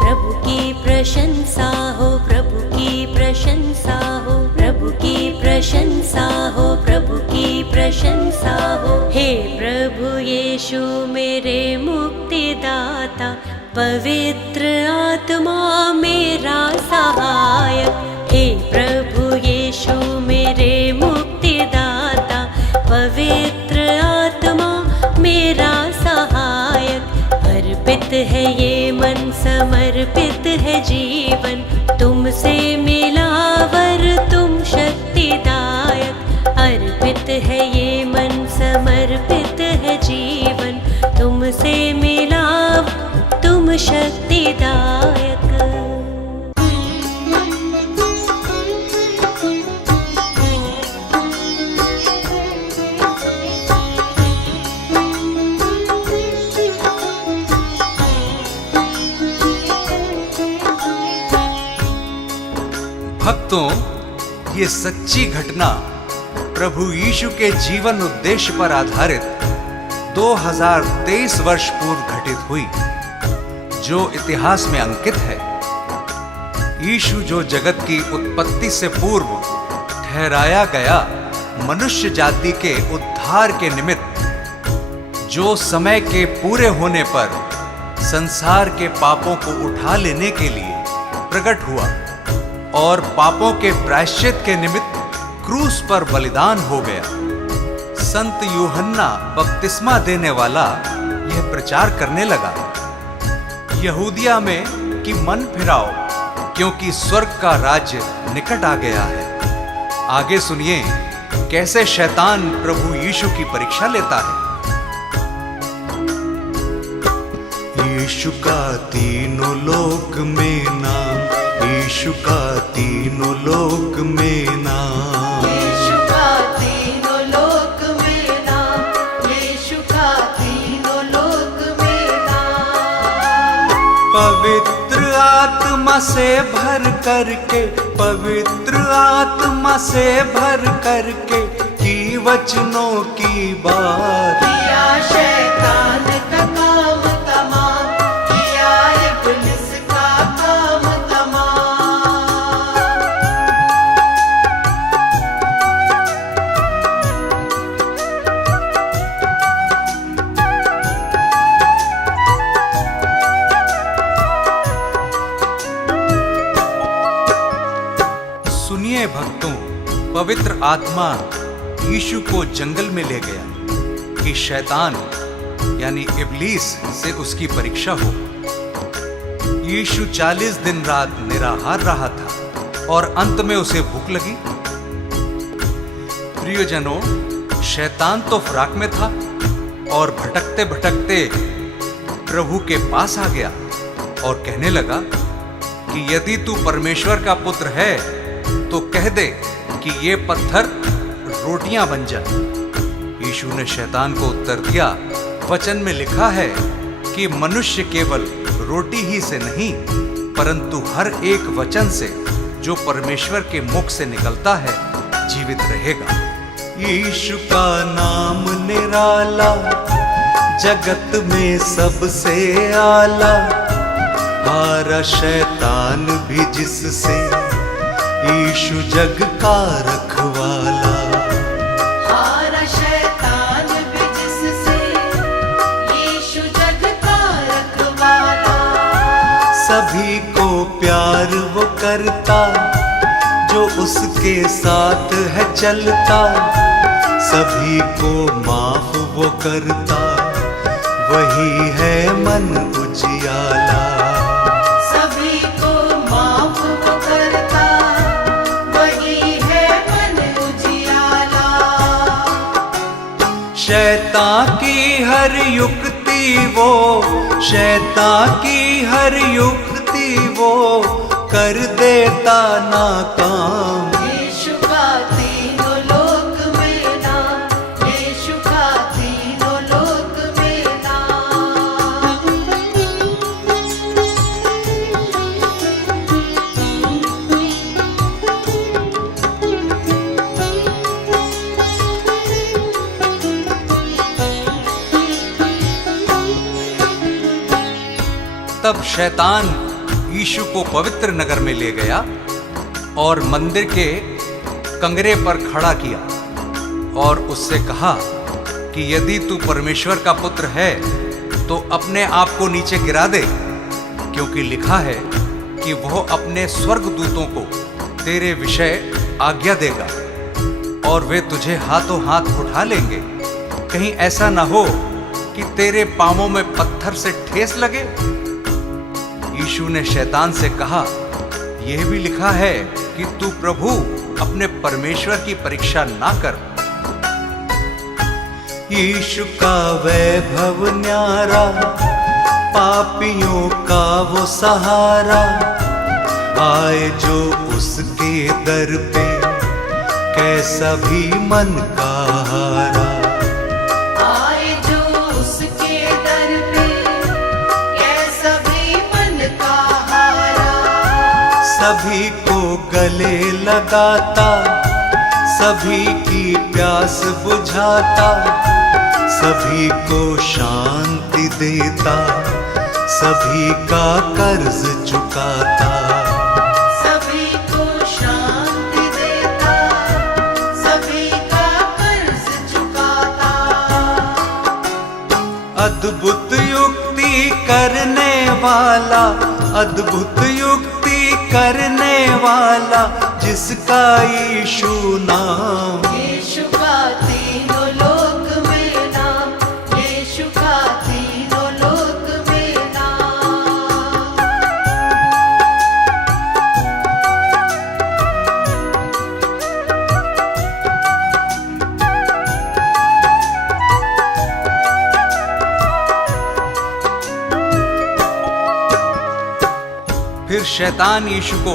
प्रभु की प्रशंसा हो, प्रभु की प्रशंसा हो, प्रभु की प्रशंसा हो, प्रभु की प्रशंसा हो। हे प्रभु यीशु मेरे मुक्तिदाता, पवित्र आत्मा मेरा सहायक। हे प्रभु यीशु मेरे मुक्तिदाता, पवित्र आत्मा मेरा सहायक। अर्पित है ये मन, समर्पित है जीवन, तुमसे मिला वर तुम शक्तिदायक। अर्पित है ये मन, समर्पित है जीवन, तुमसे मिला तुम शक्तिदायक। भक्तों, ये सच्ची घटना प्रभु यीशु के जीवन उद्देश्य पर आधारित 2023 वर्ष पूर्व घटित हुई, जो इतिहास में अंकित है। यीशु जो जगत की उत्पत्ति से पूर्व ठहराया गया मनुष्य जाति के उद्धार के निमित्त, जो समय के पूरे होने पर संसार के पापों को उठा लेने के लिए प्रकट हुआ और पापों के प्रायश्चित के निमित्त क्रूस पर बलिदान हो गया। संत यूहन्ना बपतिस्मा देने वाला यह प्रचार करने लगा, यहूदिया में कि मन फिराओ, क्योंकि स्वर्ग का राज्य निकट आ गया है। आगे सुनिए कैसे शैतान प्रभु यीशु की परीक्षा लेता है। यीशु का तीनों लोक में नाम, यीशु का तीनों लोक में नाम, यीशु का तीनों लोक में नाम, यीशु का तीनों लोक में नाम। पवित्र आत्मा से भर करके, पवित्र आत्मा से भर करके की वचनों की बात, किया शैतान का काम तमाम, किया इब्लिस का काम तमाम। सुनिए भक्तों, पवित्र आत्मा यीशु को जंगल में ले गया कि शैतान यानी इब्लीस से उसकी परीक्षा हो। यीशु 40 दिन रात निराहार रहा था और अंत में उसे भूख लगी। प्रियजनों, शैतान तो फराक में था और भटकते भटकते प्रभु के पास आ गया और कहने लगा कि यदि तू परमेश्वर का पुत्र है तो कह दे कि ये पत्थर रोटियां बन जाए। यीशु ने शैतान को उत्तर दिया, वचन में लिखा है कि मनुष्य केवल रोटी ही से नहीं परंतु हर एक वचन से जो परमेश्वर के मुख से निकलता है जीवित रहेगा। यीशु का नाम निराला, जगत में सबसे आला, हारा शैतान भी जिससे, यीशु जग का रखवाला। हारा शैतान भी जिससे, यीशु सभी को प्यार वो करता जो उसके साथ है चलता, सभी को माफ वो करता, वही है मन उजियाला। सभी को माफ वो करता, वही है मन उजियाला। शैतान की हर युक्ति वो, शैतान की हर युक्ति वो कर देता नाकाम। यीशु का तीनों लोक में नाम, यीशु का तीनों लोक में नाम। तब शैतान यीशु को पवित्र नगर में ले गया और मंदिर के कंगरे पर खड़ा किया और उससे कहा कि यदि तू परमेश्वर का पुत्र है तो अपने आप को नीचे गिरा दे, क्योंकि लिखा है कि वह अपने स्वर्गदूतों को तेरे विषय आज्ञा देगा और वे तुझे हाथों हाथ उठा लेंगे, कहीं ऐसा ना हो कि तेरे पांवों में पत्थर से ठेस लगे। यीशु ने शैतान से कहा, यह भी लिखा है कि तू प्रभु अपने परमेश्वर की परीक्षा ना कर। यीशु का वैभव न्यारा, पापियों का वो सहारा, आए जो उसके दर पे कैसा भी मन का हारा। आए जो उसके दर पे कैसा भी मन का हारा। सभी को गले लगाता, सभी की प्यास बुझाता, सभी को शांति देता, सभी का कर्ज चुकाता। सभी को शांति देता, सभी का कर्ज चुकाता। अद्भुत युक्ति करने वाला, अद्भुत युक्ति करने वाला, जिसका यीशु नाम। यीशु का तीनों लोक में नाम, यीशु का तीनों लोक में नाम। फिर शैतान यीशु को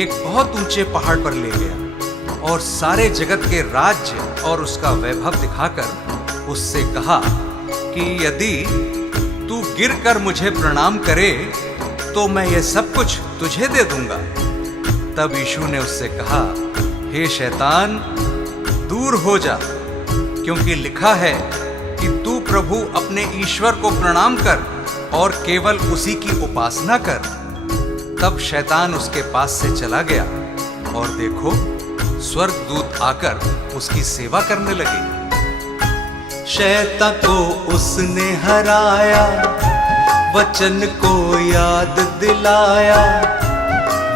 एक बहुत ऊंचे पहाड़ पर ले गया और सारे जगत के राज्य और उसका वैभव दिखाकर उससे कहा कि यदि तू गिरकर मुझे प्रणाम करे तो मैं ये सब कुछ तुझे दे दूंगा। तब यीशु ने उससे कहा, हे शैतान, दूर हो जा, क्योंकि लिखा है कि तू प्रभु अपने ईश्वर को प्रणाम कर और केवल उसी की उपासना कर। तब शैतान उसके पास से चला गया और देखो, स्वर्गदूत आकर उसकी सेवा करने लगे। शैतान को उसने हराया, वचन को याद दिलाया,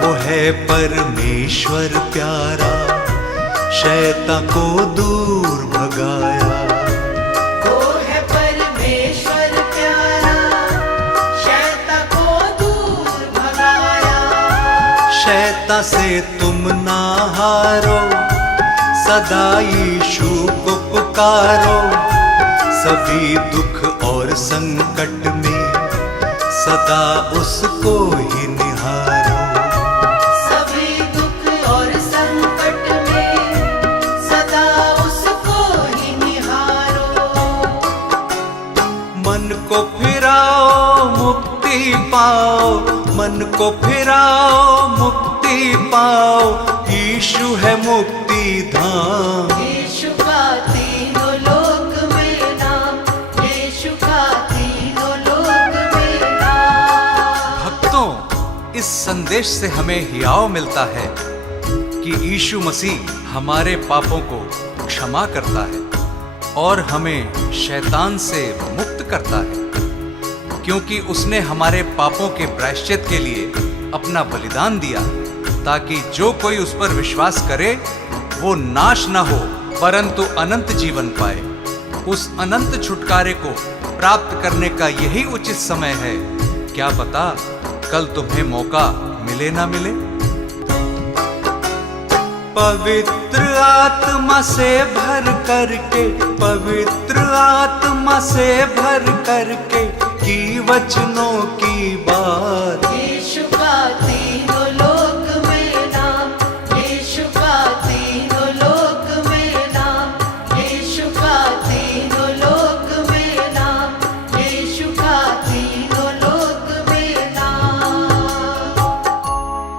वो है परमेश्वर प्यारा, शैतान को दूर भगाया। वो है परमेश्वर प्यारा, शैतान को दूर भगाया। शैतान से तुम ना हारो, सदा यीशु को पुकारो, सभी दुख और संकट में सदा उसको ही निहारो। सभी दुख और संकट में सदा उसको ही निहारो। मन को फिराओ मुक्ति पाओ, मन को फिराओ मुक्ति पाओ, यीशु है मुक्ति धाम। यीशु का तीनों लोक में नाम, यीशु का तीनों लोक में नाम। भक्तों, इस संदेश से हमें हियाव मिलता है कि यीशु मसीह हमारे पापों को क्षमा करता है और हमें शैतान से मुक्त करता है। क्योंकि उसने हमारे पापों के प्रायश्चित के लिए अपना बलिदान दिया, ताकि जो कोई उस पर विश्वास करे वो नाश न हो परंतु अनंत जीवन पाए। उस अनंत छुटकारे को प्राप्त करने का यही उचित समय है। क्या पता कल तुम्हें मौका मिले ना मिले। पवित्र आत्मा से भर करके, पवित्र आत्मा से भर करके की वचनों की बात, यीशु